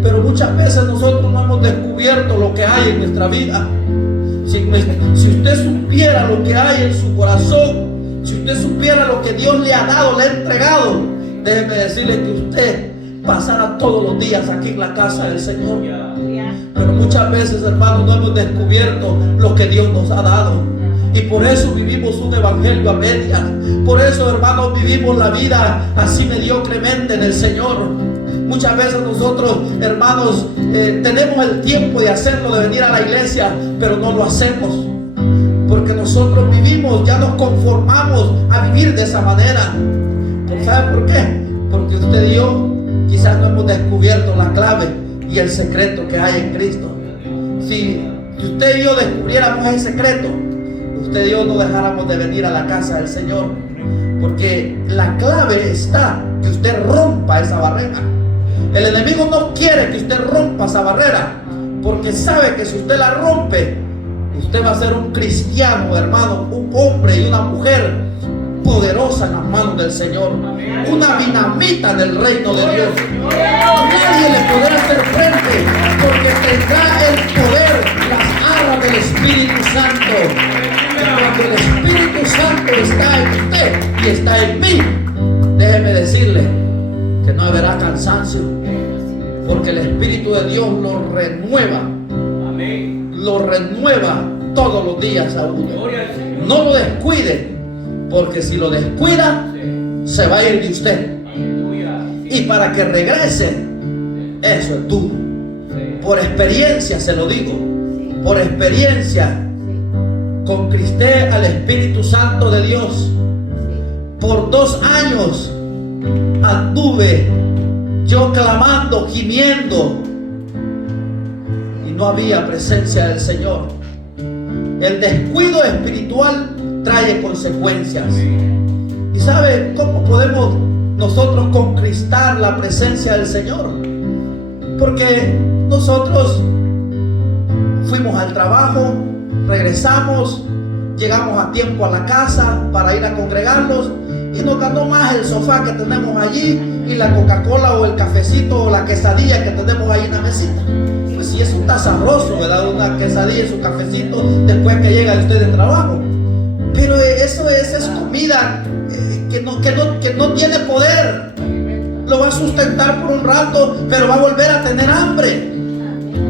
Pero muchas veces nosotros no hemos descubierto lo que hay en nuestra vida. Si usted supiera lo que hay en su corazón, si usted supiera lo que Dios le ha dado, le ha entregado, déjeme decirle que usted pasará todos los días aquí en la casa del Señor. Pero muchas veces, hermanos, no hemos descubierto lo que Dios nos ha dado. Y por eso vivimos un evangelio a medias. Por eso, hermanos, vivimos la vida así mediocremente en el Señor. Muchas veces nosotros, hermanos, tenemos el tiempo de hacerlo, de venir a la iglesia, pero no lo hacemos. Porque nosotros vivimos, ya nos conformamos a vivir de esa manera. ¿Sabe por qué? Porque usted y yo quizás no hemos descubierto la clave y el secreto que hay en Cristo. Si usted y yo descubriéramos ese secreto, usted y yo no dejáramos de venir a la casa del Señor. Porque la clave está que usted rompa esa barrera. El enemigo no quiere que usted rompa esa barrera, porque sabe que si usted la rompe, usted va a ser un cristiano, hermano, un hombre y una mujer poderosa en las manos del Señor, una dinamita del reino de Dios. Nadie le podrá hacer frente, porque tendrá el poder, las arras del Espíritu Santo. Cuando el Espíritu Santo está en usted y está en mí, déjeme decirle que no habrá cansancio, porque el Espíritu de Dios lo renueva. Lo renueva todos los días a uno. No lo descuide, porque si lo descuida, se va a ir de usted. Y para que regrese, eso es duro. Por experiencia se lo digo. Por experiencia conquisté al Espíritu Santo de Dios. Por 2 años anduve yo clamando, gimiendo, y no había presencia del Señor. El descuido espiritual trae consecuencias. ¿Y sabe cómo podemos nosotros conquistar la presencia del Señor? Porque nosotros fuimos al trabajo, regresamos, llegamos a tiempo a la casa para ir a congregarnos, y nos ganó más el sofá que tenemos allí y la Coca-Cola o el cafecito o la quesadilla que tenemos ahí en la mesita. Pues si eso está sabroso, ¿verdad? Una quesadilla y su cafecito después que llega usted de trabajo. Pero eso es comida que no tiene poder. Lo va a sustentar por un rato, pero va a volver a tener hambre.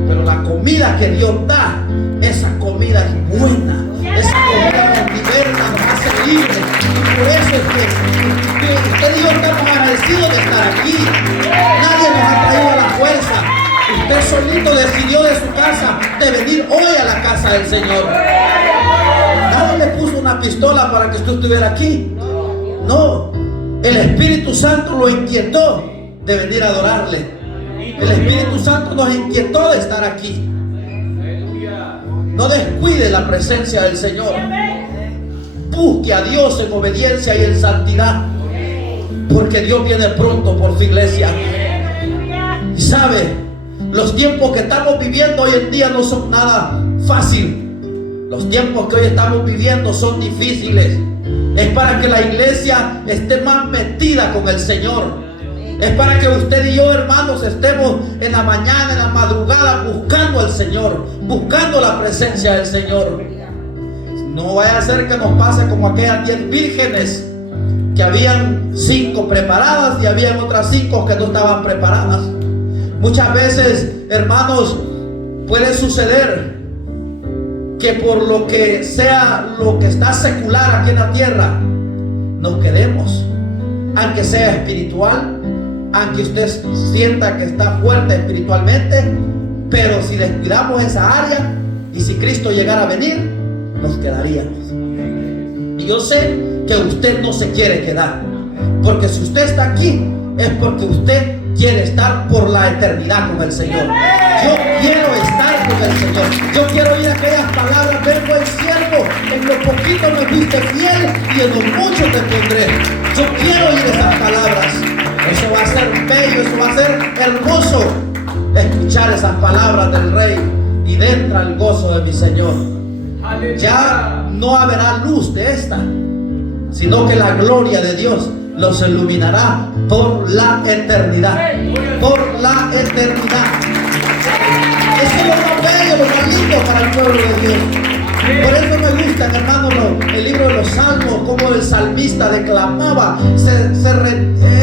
Pero la comida que Dios da, esa comida es buena. Esa comida nos liberta, nos hace libres. Y por eso es que usted y yo estamos agradecidos de estar aquí. Nadie nos ha traído a la fuerza. Usted solito decidió de su casa de venir hoy a la casa del Señor. Nadie le puso una pistola para que usted estuviera aquí. No, el Espíritu Santo lo inquietó de venir a adorarle. El Espíritu Santo nos inquietó de estar aquí. No descuide la presencia del Señor. Busque a Dios en obediencia y en santidad, porque Dios viene pronto por su iglesia. Y sabe, los tiempos que estamos viviendo hoy en día no son nada fácil. Los tiempos que hoy estamos viviendo son difíciles. Es para que la iglesia esté más metida con el Señor. Es para que usted y yo, hermanos, estemos en la mañana, en la madrugada, buscando al Señor, buscando la presencia del Señor. No vaya a ser que nos pase como aquellas 10 vírgenes, que habían 5 preparadas y habían otras 5 que no estaban preparadas. Muchas veces, hermanos, puede suceder que por lo que sea, lo que está secular aquí en la tierra, nos quedemos, aunque sea espiritual, aunque usted sienta que está fuerte espiritualmente, pero si descuidamos esa área y si Cristo llegara a venir, nos quedaríamos. Y yo sé que usted no se quiere quedar, porque si usted está aquí es porque usted quiere estar por la eternidad con el Señor. Yo quiero estar con el Señor. Yo quiero oír aquellas palabras: ven buen siervo, en lo poquito me fuiste fiel y en lo mucho te pondré. Yo quiero oír esas palabras. Eso va a ser bello, eso va a ser hermoso, escuchar esas palabras del Rey: y entra el gozo de mi Señor. Ya no habrá luz de esta, sino que la gloria de Dios los iluminará por la eternidad. Por la eternidad. Eso es lo más bello, lo más lindo para el pueblo de Dios. Por eso me gustan, hermanos, el libro de los Salmos, como el salmista declamaba.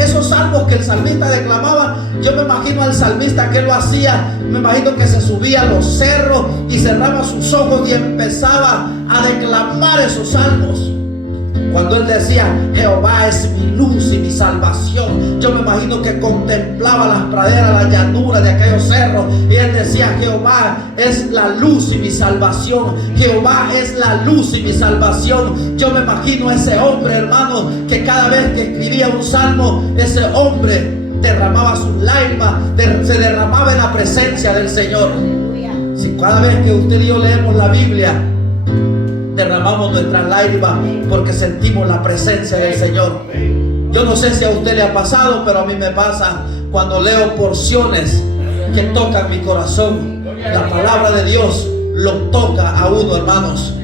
Esos salmos que el salmista declamaba, yo me imagino al salmista que lo hacía. Me imagino que se subía a los cerros y cerraba sus ojos y empezaba a declamar esos salmos. Cuando él decía: Jehová es mi luz y mi salvación, yo me imagino que contemplaba las praderas, las llanuras de aquellos cerros, y él decía: Jehová es la luz y mi salvación, Jehová es la luz y mi salvación. Yo me imagino a ese hombre, hermano, que cada vez que escribía un salmo, ese hombre derramaba sus lágrimas, se derramaba en la presencia del Señor. Si cada vez que usted y yo leemos la Biblia, derramamos nuestras lágrimas porque sentimos la presencia del Señor. Yo no sé si a usted le ha pasado, pero a mí me pasa cuando leo porciones que tocan mi corazón. La palabra de Dios lo toca a uno, hermanos.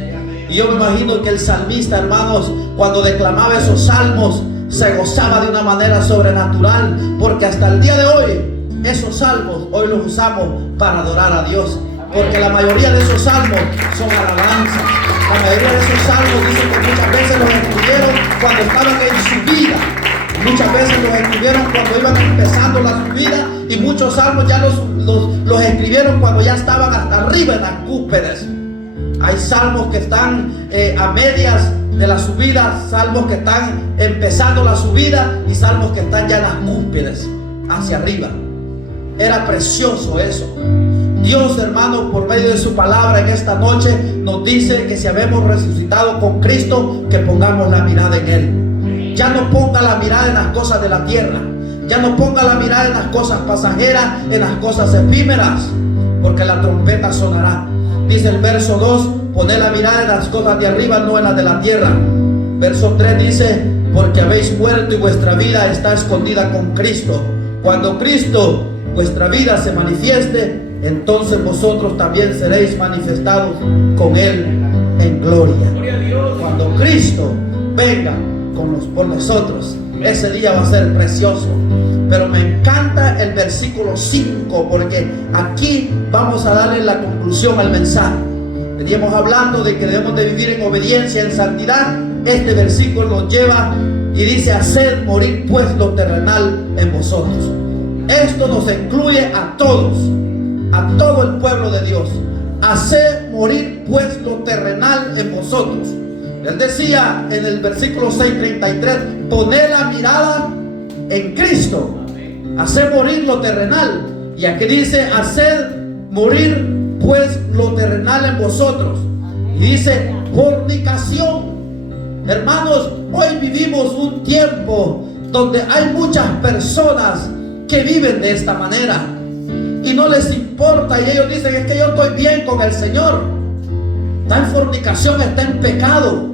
Y yo me imagino que el salmista, hermanos, cuando declamaba esos salmos, se gozaba de una manera sobrenatural, porque hasta el día de hoy esos salmos hoy los usamos para adorar a Dios, porque la mayoría de esos salmos son alabanzas. La mayoría de esos salmos dicen que muchas veces los escribieron cuando estaban en su vida, muchas veces los escribieron cuando iban empezando la vida, y muchos salmos ya los escribieron cuando ya estaban hasta arriba en las cúspides. Hay salmos que están a medias de la subida, salmos que están empezando la subida y salmos que están ya en las cúspides, hacia arriba. Era precioso eso. Dios, hermano, por medio de su palabra en esta noche nos dice que si habemos resucitado con Cristo, que pongamos la mirada en Él. Ya no ponga la mirada en las cosas de la tierra, ya no ponga la mirada en las cosas pasajeras, en las cosas efímeras, porque la trompeta sonará. Dice el verso 2: poned la mirada en las cosas de arriba, no en las de la tierra. Verso 3 dice: porque habéis muerto y vuestra vida está escondida con Cristo. Cuando Cristo, vuestra vida, se manifieste, entonces vosotros también seréis manifestados con Él en gloria. Cuando Cristo venga por nosotros, ese día va a ser precioso. Pero me encanta el versículo 5, porque aquí vamos a darle la conclusión al mensaje. Veníamos hablando de que debemos de vivir en obediencia, en santidad. Este versículo nos lleva Y dice: haced morir pues lo terrenal en vosotros. Esto nos incluye a todos, a todo el pueblo de Dios. Haced morir pues lo terrenal en vosotros. Él decía en el versículo 6:33: poned la mirada en Cristo. Haced morir lo terrenal. Y aquí dice: haced morir pues lo terrenal en vosotros. Y dice: fornicación. Hermanos, hoy vivimos un tiempo donde hay muchas personas que viven de esta manera y no les importa, y ellos dicen: es que yo estoy bien con el Señor. Está en fornicación, está en pecado.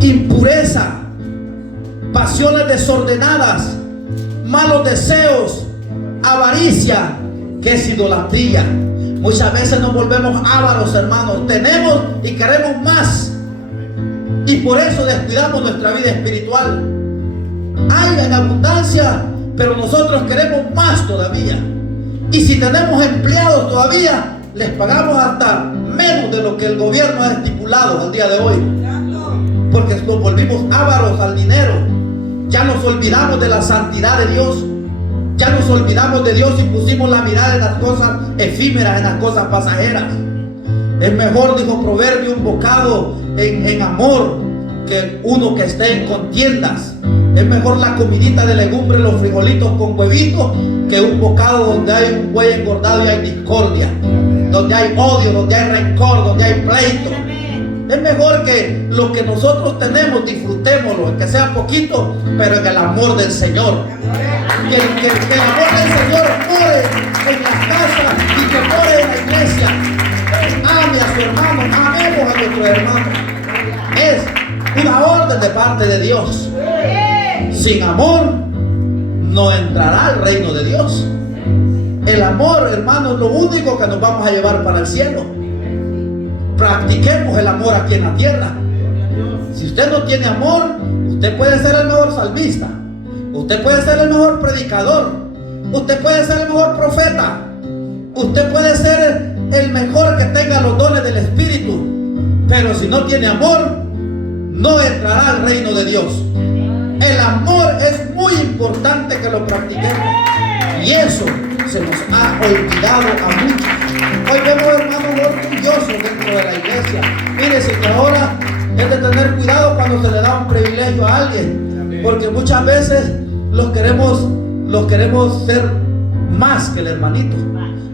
Impureza, pasiones desordenadas, malos deseos, avaricia, que es idolatría. Muchas veces nos volvemos ávaros, hermanos. Tenemos y queremos más, y por eso descuidamos nuestra vida espiritual. Hay en abundancia, pero nosotros queremos más todavía. Y si tenemos empleados todavía, les pagamos hasta menos de lo que el gobierno ha estipulado al día de hoy, porque nos volvimos ávaros al dinero. Ya nos olvidamos de la santidad de Dios. Ya nos olvidamos de Dios y pusimos la mirada en las cosas efímeras, en las cosas pasajeras. Es mejor, dijo Proverbio, un bocado en amor que uno que esté en contiendas. Es mejor la comidita de legumbre, los frijolitos con huevitos, que un bocado donde hay un buey engordado y hay discordia, donde hay odio, donde hay rencor, donde hay pleito. Es mejor que lo que nosotros tenemos disfrutémoslo, que sea poquito, pero en el amor del Señor. Que el amor del Señor more en las casas y que more en la iglesia. Ame a su hermano, amemos a nuestro hermano. Es una orden de parte de Dios. Sin amor no entrará al reino de Dios. El amor, hermano, es lo único que nos vamos a llevar para el cielo. Practiquemos el amor aquí en la tierra. Si usted no tiene amor, usted puede ser el mejor salmista, usted puede ser el mejor predicador, usted puede ser el mejor profeta, usted puede ser el mejor que tenga los dones del Espíritu, pero si no tiene amor, no entrará al reino de Dios. El amor es muy importante que lo practiquemos, y eso se nos ha olvidado a muchos. Hoy vemos hermanos orgullosos dentro de la iglesia. Fíjense que ahora es de tener cuidado cuando se le da un privilegio a alguien, porque muchas veces los queremos ser más que el hermanito.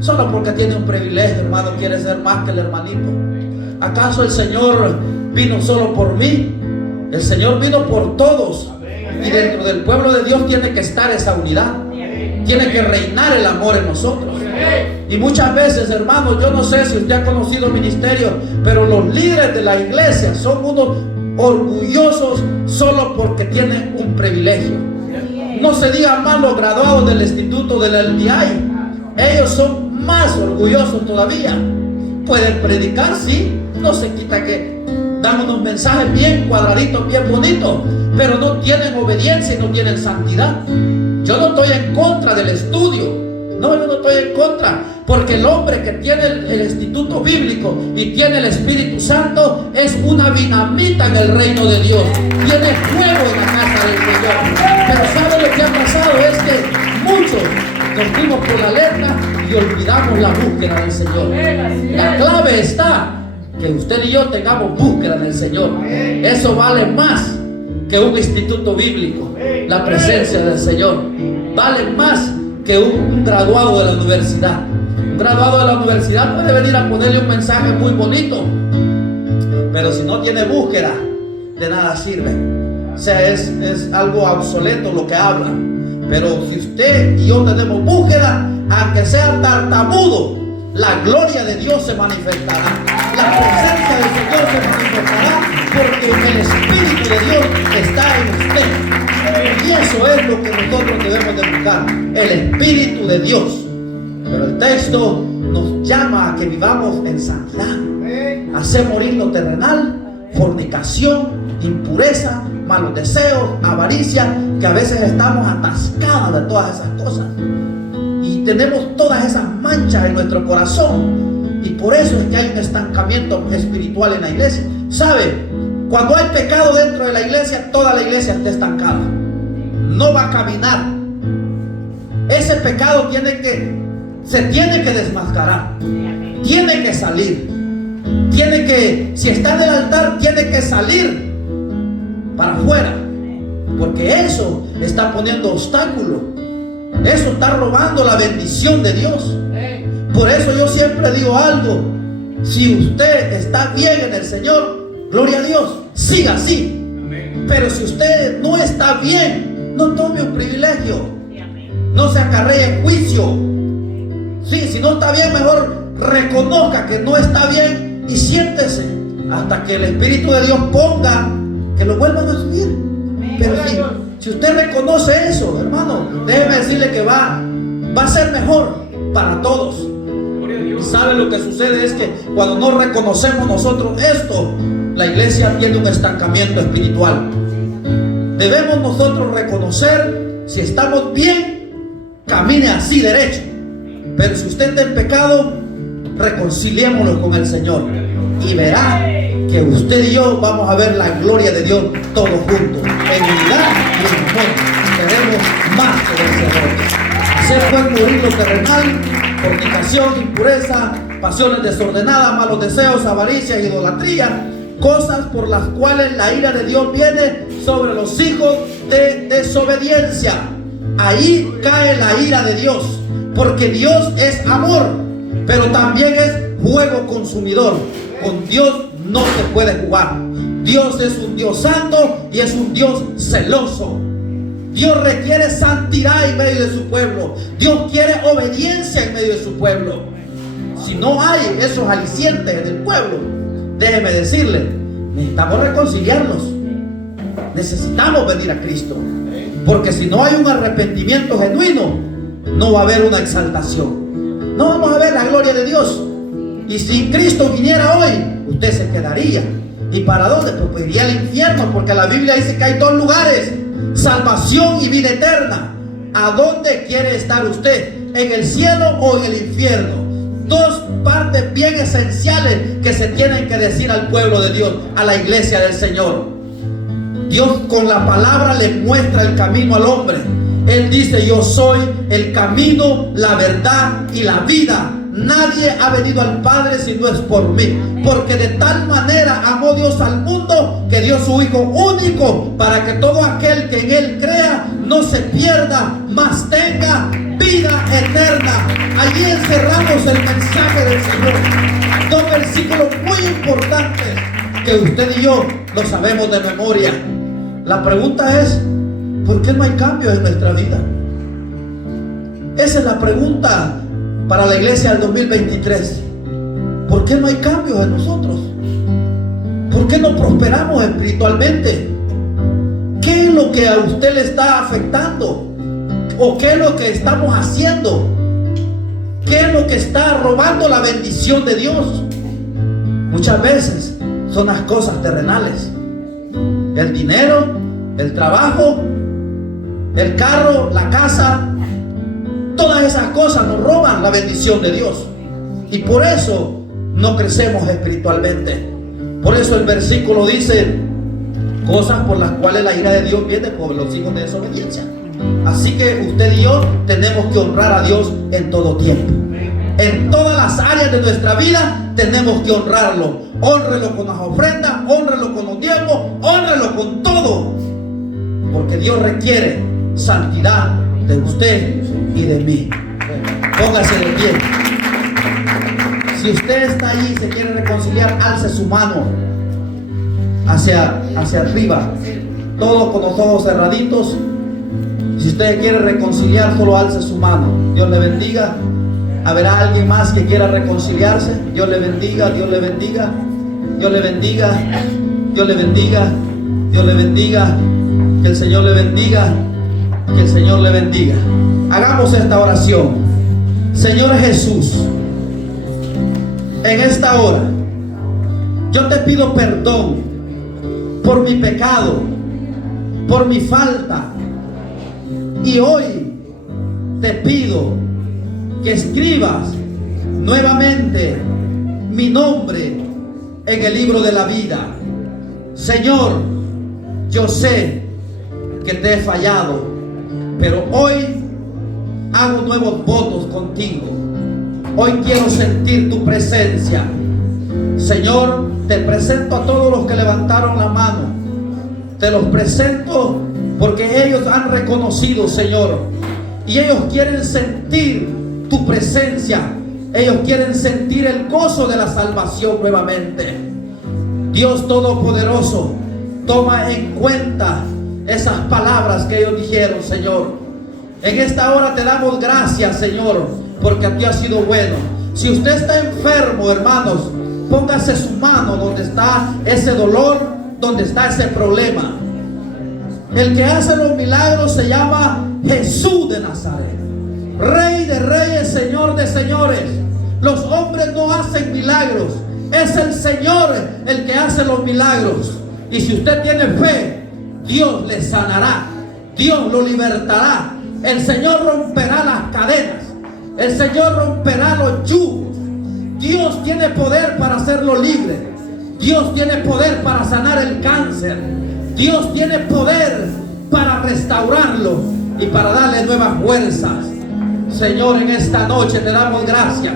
Solo porque tiene un privilegio, hermano, quiere ser más que el hermanito. ¿Acaso el Señor vino solo por mí? El Señor vino por todos. Y dentro del pueblo de Dios tiene que estar esa unidad. Tiene que reinar el amor en nosotros. Y muchas veces, hermanos, yo no sé si usted ha conocido ministerios, pero los líderes de la iglesia son unos orgullosos solo porque tienen un privilegio. No se diga más los graduados del instituto del LBI. Ellos son más orgullosos todavía. Pueden predicar, sí, no se quita que dan unos mensajes bien cuadraditos, bien bonitos, pero no tienen obediencia y no tienen santidad. Yo no estoy en contra del estudio. No, yo no estoy en contra, porque el hombre que tiene el instituto bíblico y tiene el Espíritu Santo es una dinamita en el reino de Dios. Tiene fuego en la casa del Señor. Pero ¿sabe lo que ha pasado? Es que muchos nos fuimos por la letra y olvidamos la búsqueda del Señor. La clave está que usted y yo tengamos búsqueda en el Señor. Eso vale más que un instituto bíblico. La presencia del Señor vale más que un graduado de la universidad. Un graduado de la universidad puede venir a ponerle un mensaje muy bonito, pero si no tiene búsqueda, de nada sirve. O sea, es algo obsoleto lo que habla. Pero si usted y yo tenemos búsqueda, aunque sea tartamudo, la gloria de Dios se manifestará. La presencia del Señor se manifestará, porque el Espíritu de Dios está en usted. Y eso es lo que nosotros debemos de buscar, el Espíritu de Dios. Pero el texto nos llama a que vivamos en santidad, a hacer morir lo terrenal, fornicación, impureza, malos deseos, avaricia, que a veces estamos atascados de todas esas cosas y tenemos todas esas manchas en nuestro corazón, y por eso es que hay un estancamiento espiritual en la iglesia. ¿Sabe? Cuando hay pecado dentro de la iglesia, toda la iglesia está estancada. No va a caminar. Ese pecado se tiene que desmascarar. Tiene que salir. Si está en el altar, tiene que salir para afuera. Porque eso está poniendo obstáculo. Eso está robando la bendición de Dios. Por eso yo siempre digo algo. Si usted está bien en el Señor, gloria a Dios, siga así. Pero si usted no está bien, no tome un privilegio. No se acarree juicio. Sí, si no está bien, mejor reconozca que no está bien y siéntese hasta que el Espíritu de Dios ponga que lo vuelvan a subir. Pero si usted reconoce eso, hermano, déjeme decirle que va a ser mejor para todos. Y sabe lo que sucede es que cuando no reconocemos nosotros esto, la iglesia tiene un estancamiento espiritual. Debemos nosotros reconocer si estamos bien, camine así derecho. Pero si usted está en pecado, reconciliémonos con el Señor y verá que usted y yo vamos a ver la gloria de Dios todos juntos, en unidad y en amor. Queremos más que vencedores. Hacer pues morir lo terrenal, fornicación, impureza, pasiones desordenadas, malos deseos, avaricia, idolatría, cosas por las cuales la ira de Dios viene sobre los hijos de desobediencia. Ahí cae la ira de Dios, porque Dios es amor, pero también es fuego consumidor. Con Dios no se puede jugar. Dios es un Dios santo y es un Dios celoso. Dios requiere santidad en medio de su pueblo. Dios quiere obediencia en medio de su pueblo. Si no hay esos alicientes en el pueblo, déjeme decirle, necesitamos reconciliarnos. Necesitamos venir a Cristo. Porque si no hay un arrepentimiento genuino, no va a haber una exaltación. No vamos a ver la gloria de Dios. Y si Cristo viniera hoy, usted se quedaría. ¿Y para dónde? Pues iría al infierno, porque la Biblia dice que hay dos lugares: salvación y vida eterna. ¿A dónde quiere estar usted? ¿En el cielo o en el infierno? Dos partes bien esenciales que se tienen que decir al pueblo de Dios, a la iglesia del Señor. Dios con la palabra le muestra el camino al hombre. Él dice: yo soy el camino, la verdad y la vida. Nadie ha venido al Padre si no es por mí. Porque de tal manera amó Dios al mundo que dio su Hijo único, para que todo aquel que en Él crea no se pierda, mas tenga vida eterna. Allí encerramos el mensaje del Señor. Dos versículos muy importantes que usted y yo lo sabemos de memoria. La pregunta es: ¿por qué no hay cambios en nuestra vida? Esa es la pregunta para la iglesia del 2023. ¿Por qué no hay cambios en nosotros? ¿Por qué no prosperamos espiritualmente? ¿Qué es lo que a usted le está afectando? ¿O qué es lo que estamos haciendo? ¿Qué es lo que está robando la bendición de Dios? Muchas veces son las cosas terrenales. El dinero, el trabajo, el carro, la casa. Todas esas cosas nos roban la bendición de Dios. Y por eso no crecemos espiritualmente. Por eso el versículo dice: cosas por las cuales la ira de Dios viene por los hijos de desobediencia. Así que usted y yo tenemos que honrar a Dios en todo tiempo. En todas las áreas de nuestra vida tenemos que honrarlo. Hónrelo con las ofrendas, hónrelo con los diezmos, hónrelo con todo. Porque Dios requiere santidad de usted y de mí. Póngase de pie. Si usted está allí y se quiere reconciliar, alce su mano hacia arriba, todos con los ojos cerraditos. Si usted quiere reconciliar, solo alce su mano. Dios le bendiga. ¿Habrá alguien más que quiera reconciliarse? Dios le bendiga, Dios le bendiga, Dios le bendiga, Dios le bendiga, Dios le bendiga. Que el Señor le bendiga, que el Señor le bendiga. Hagamos esta oración. Señor Jesús, en esta hora yo te pido perdón por mi pecado, por mi falta. Y hoy te pido que escribas nuevamente mi nombre en el libro de la vida. Señor, yo sé que te he fallado, pero hoy hago nuevos votos contigo. Hoy quiero sentir tu presencia. Señor, te presento a todos los que levantaron la mano. Te los presento porque ellos han reconocido, Señor, y ellos quieren sentir tu presencia. Ellos quieren sentir el gozo de la salvación nuevamente. Dios Todopoderoso, toma en cuenta esas palabras que ellos dijeron, Señor. En esta hora te damos gracias, Señor, porque a ti has sido bueno. Si usted está enfermo, hermanos, póngase su mano donde está ese dolor, donde está ese problema. El que hace los milagros se llama Jesús de Nazaret, Rey de reyes, Señor de señores. Los hombres no hacen milagros, es el Señor el que hace los milagros. Y si usted tiene fe, Dios le sanará, Dios lo libertará. El Señor romperá las cadenas, el Señor romperá los yugos. Dios tiene poder para hacerlo libre. Dios tiene poder para sanar el cáncer. Dios tiene poder para restaurarlo y para darle nuevas fuerzas. Señor, en esta noche te damos gracias.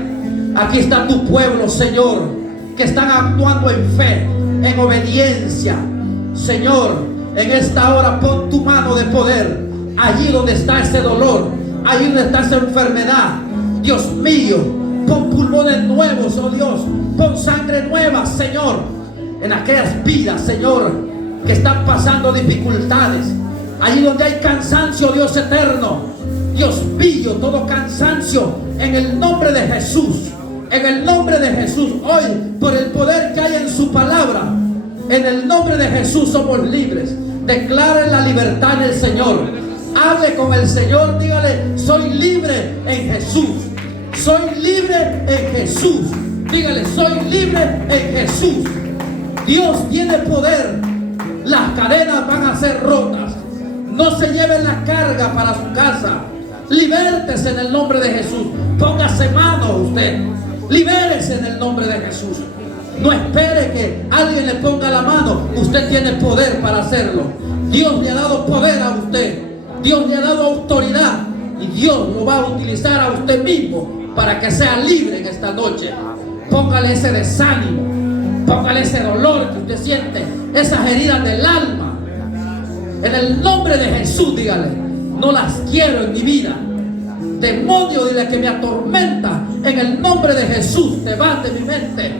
Aquí está tu pueblo, Señor, que están actuando en fe, en obediencia. Señor, en esta hora pon tu mano de poder allí donde está ese dolor, allí donde está esa enfermedad. Dios mío, pon pulmones nuevos, oh Dios, pon sangre nueva, Señor, en aquellas vidas, Señor, que están pasando dificultades, allí donde hay cansancio, Dios eterno. Dios mío, todo cansancio, en el nombre de Jesús, en el nombre de Jesús, hoy, por el poder que hay en su palabra, en el nombre de Jesús somos libres. Declaren la libertad en el Señor. Hable con el Señor, dígale: soy libre en Jesús. Soy libre en Jesús. Dígale: soy libre en Jesús. Dios tiene poder. Las cadenas van a ser rotas. No se lleven la carga para su casa. Libértese en el nombre de Jesús. Póngase mano usted. Libérese en el nombre de Jesús. No espere que alguien le ponga la mano. Usted tiene poder para hacerlo. Dios le ha dado poder a usted. Dios le ha dado autoridad. Y Dios lo va a utilizar a usted mismo para que sea libre en esta noche. Póngale ese desánimo. Póngale ese dolor que usted siente. Esas heridas del alma. En el nombre de Jesús, dígale: no las quiero en mi vida. Demonio, dile, que me atormenta, en el nombre de Jesús, te vas de mi mente.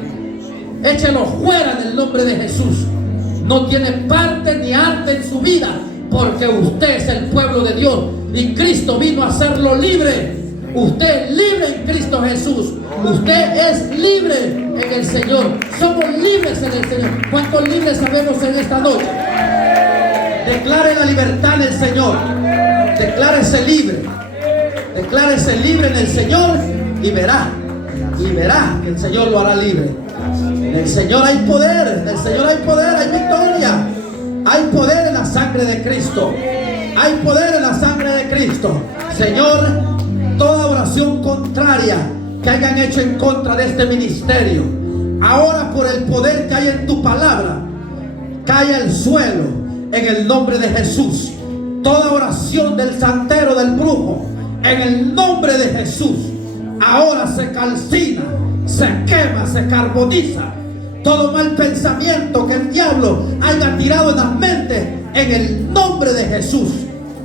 Échelo fuera en el nombre de Jesús. No tiene parte ni arte en su vida, porque usted es el pueblo de Dios y Cristo vino a hacerlo libre. Usted es libre en Cristo Jesús. Usted es libre en el Señor. Somos libres en el Señor. ¿Cuántos libres sabemos en esta noche? Declare la libertad en el Señor. Declárese libre. Declárese libre en el Señor y verá que el Señor lo hará libre. En el Señor hay poder, en el Señor hay poder, hay victoria. Hay poder en la sangre de Cristo. Hay poder en la sangre de Cristo. Señor, toda oración contraria que hayan hecho en contra de este ministerio, ahora por el poder que hay en tu palabra, cae al suelo en el nombre de Jesús. Toda oración del santero, del brujo, en el nombre de Jesús, ahora se calcina, se quema, se carboniza. Todo mal pensamiento que el diablo haya tirado en las mentes, en el nombre de Jesús,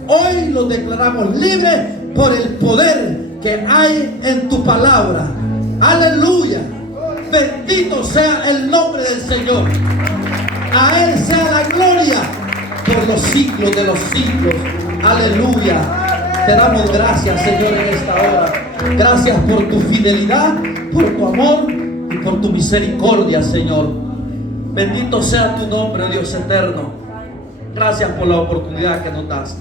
hoy lo declaramos libre por el poder que hay en tu palabra. Aleluya. Bendito sea el nombre del Señor. A Él sea la gloria por los siglos de los siglos. Aleluya. Te damos gracias, Señor, en esta hora. Gracias por tu fidelidad, por tu amor y por tu misericordia, Señor. Bendito sea tu nombre, Dios eterno. Gracias por la oportunidad que nos das.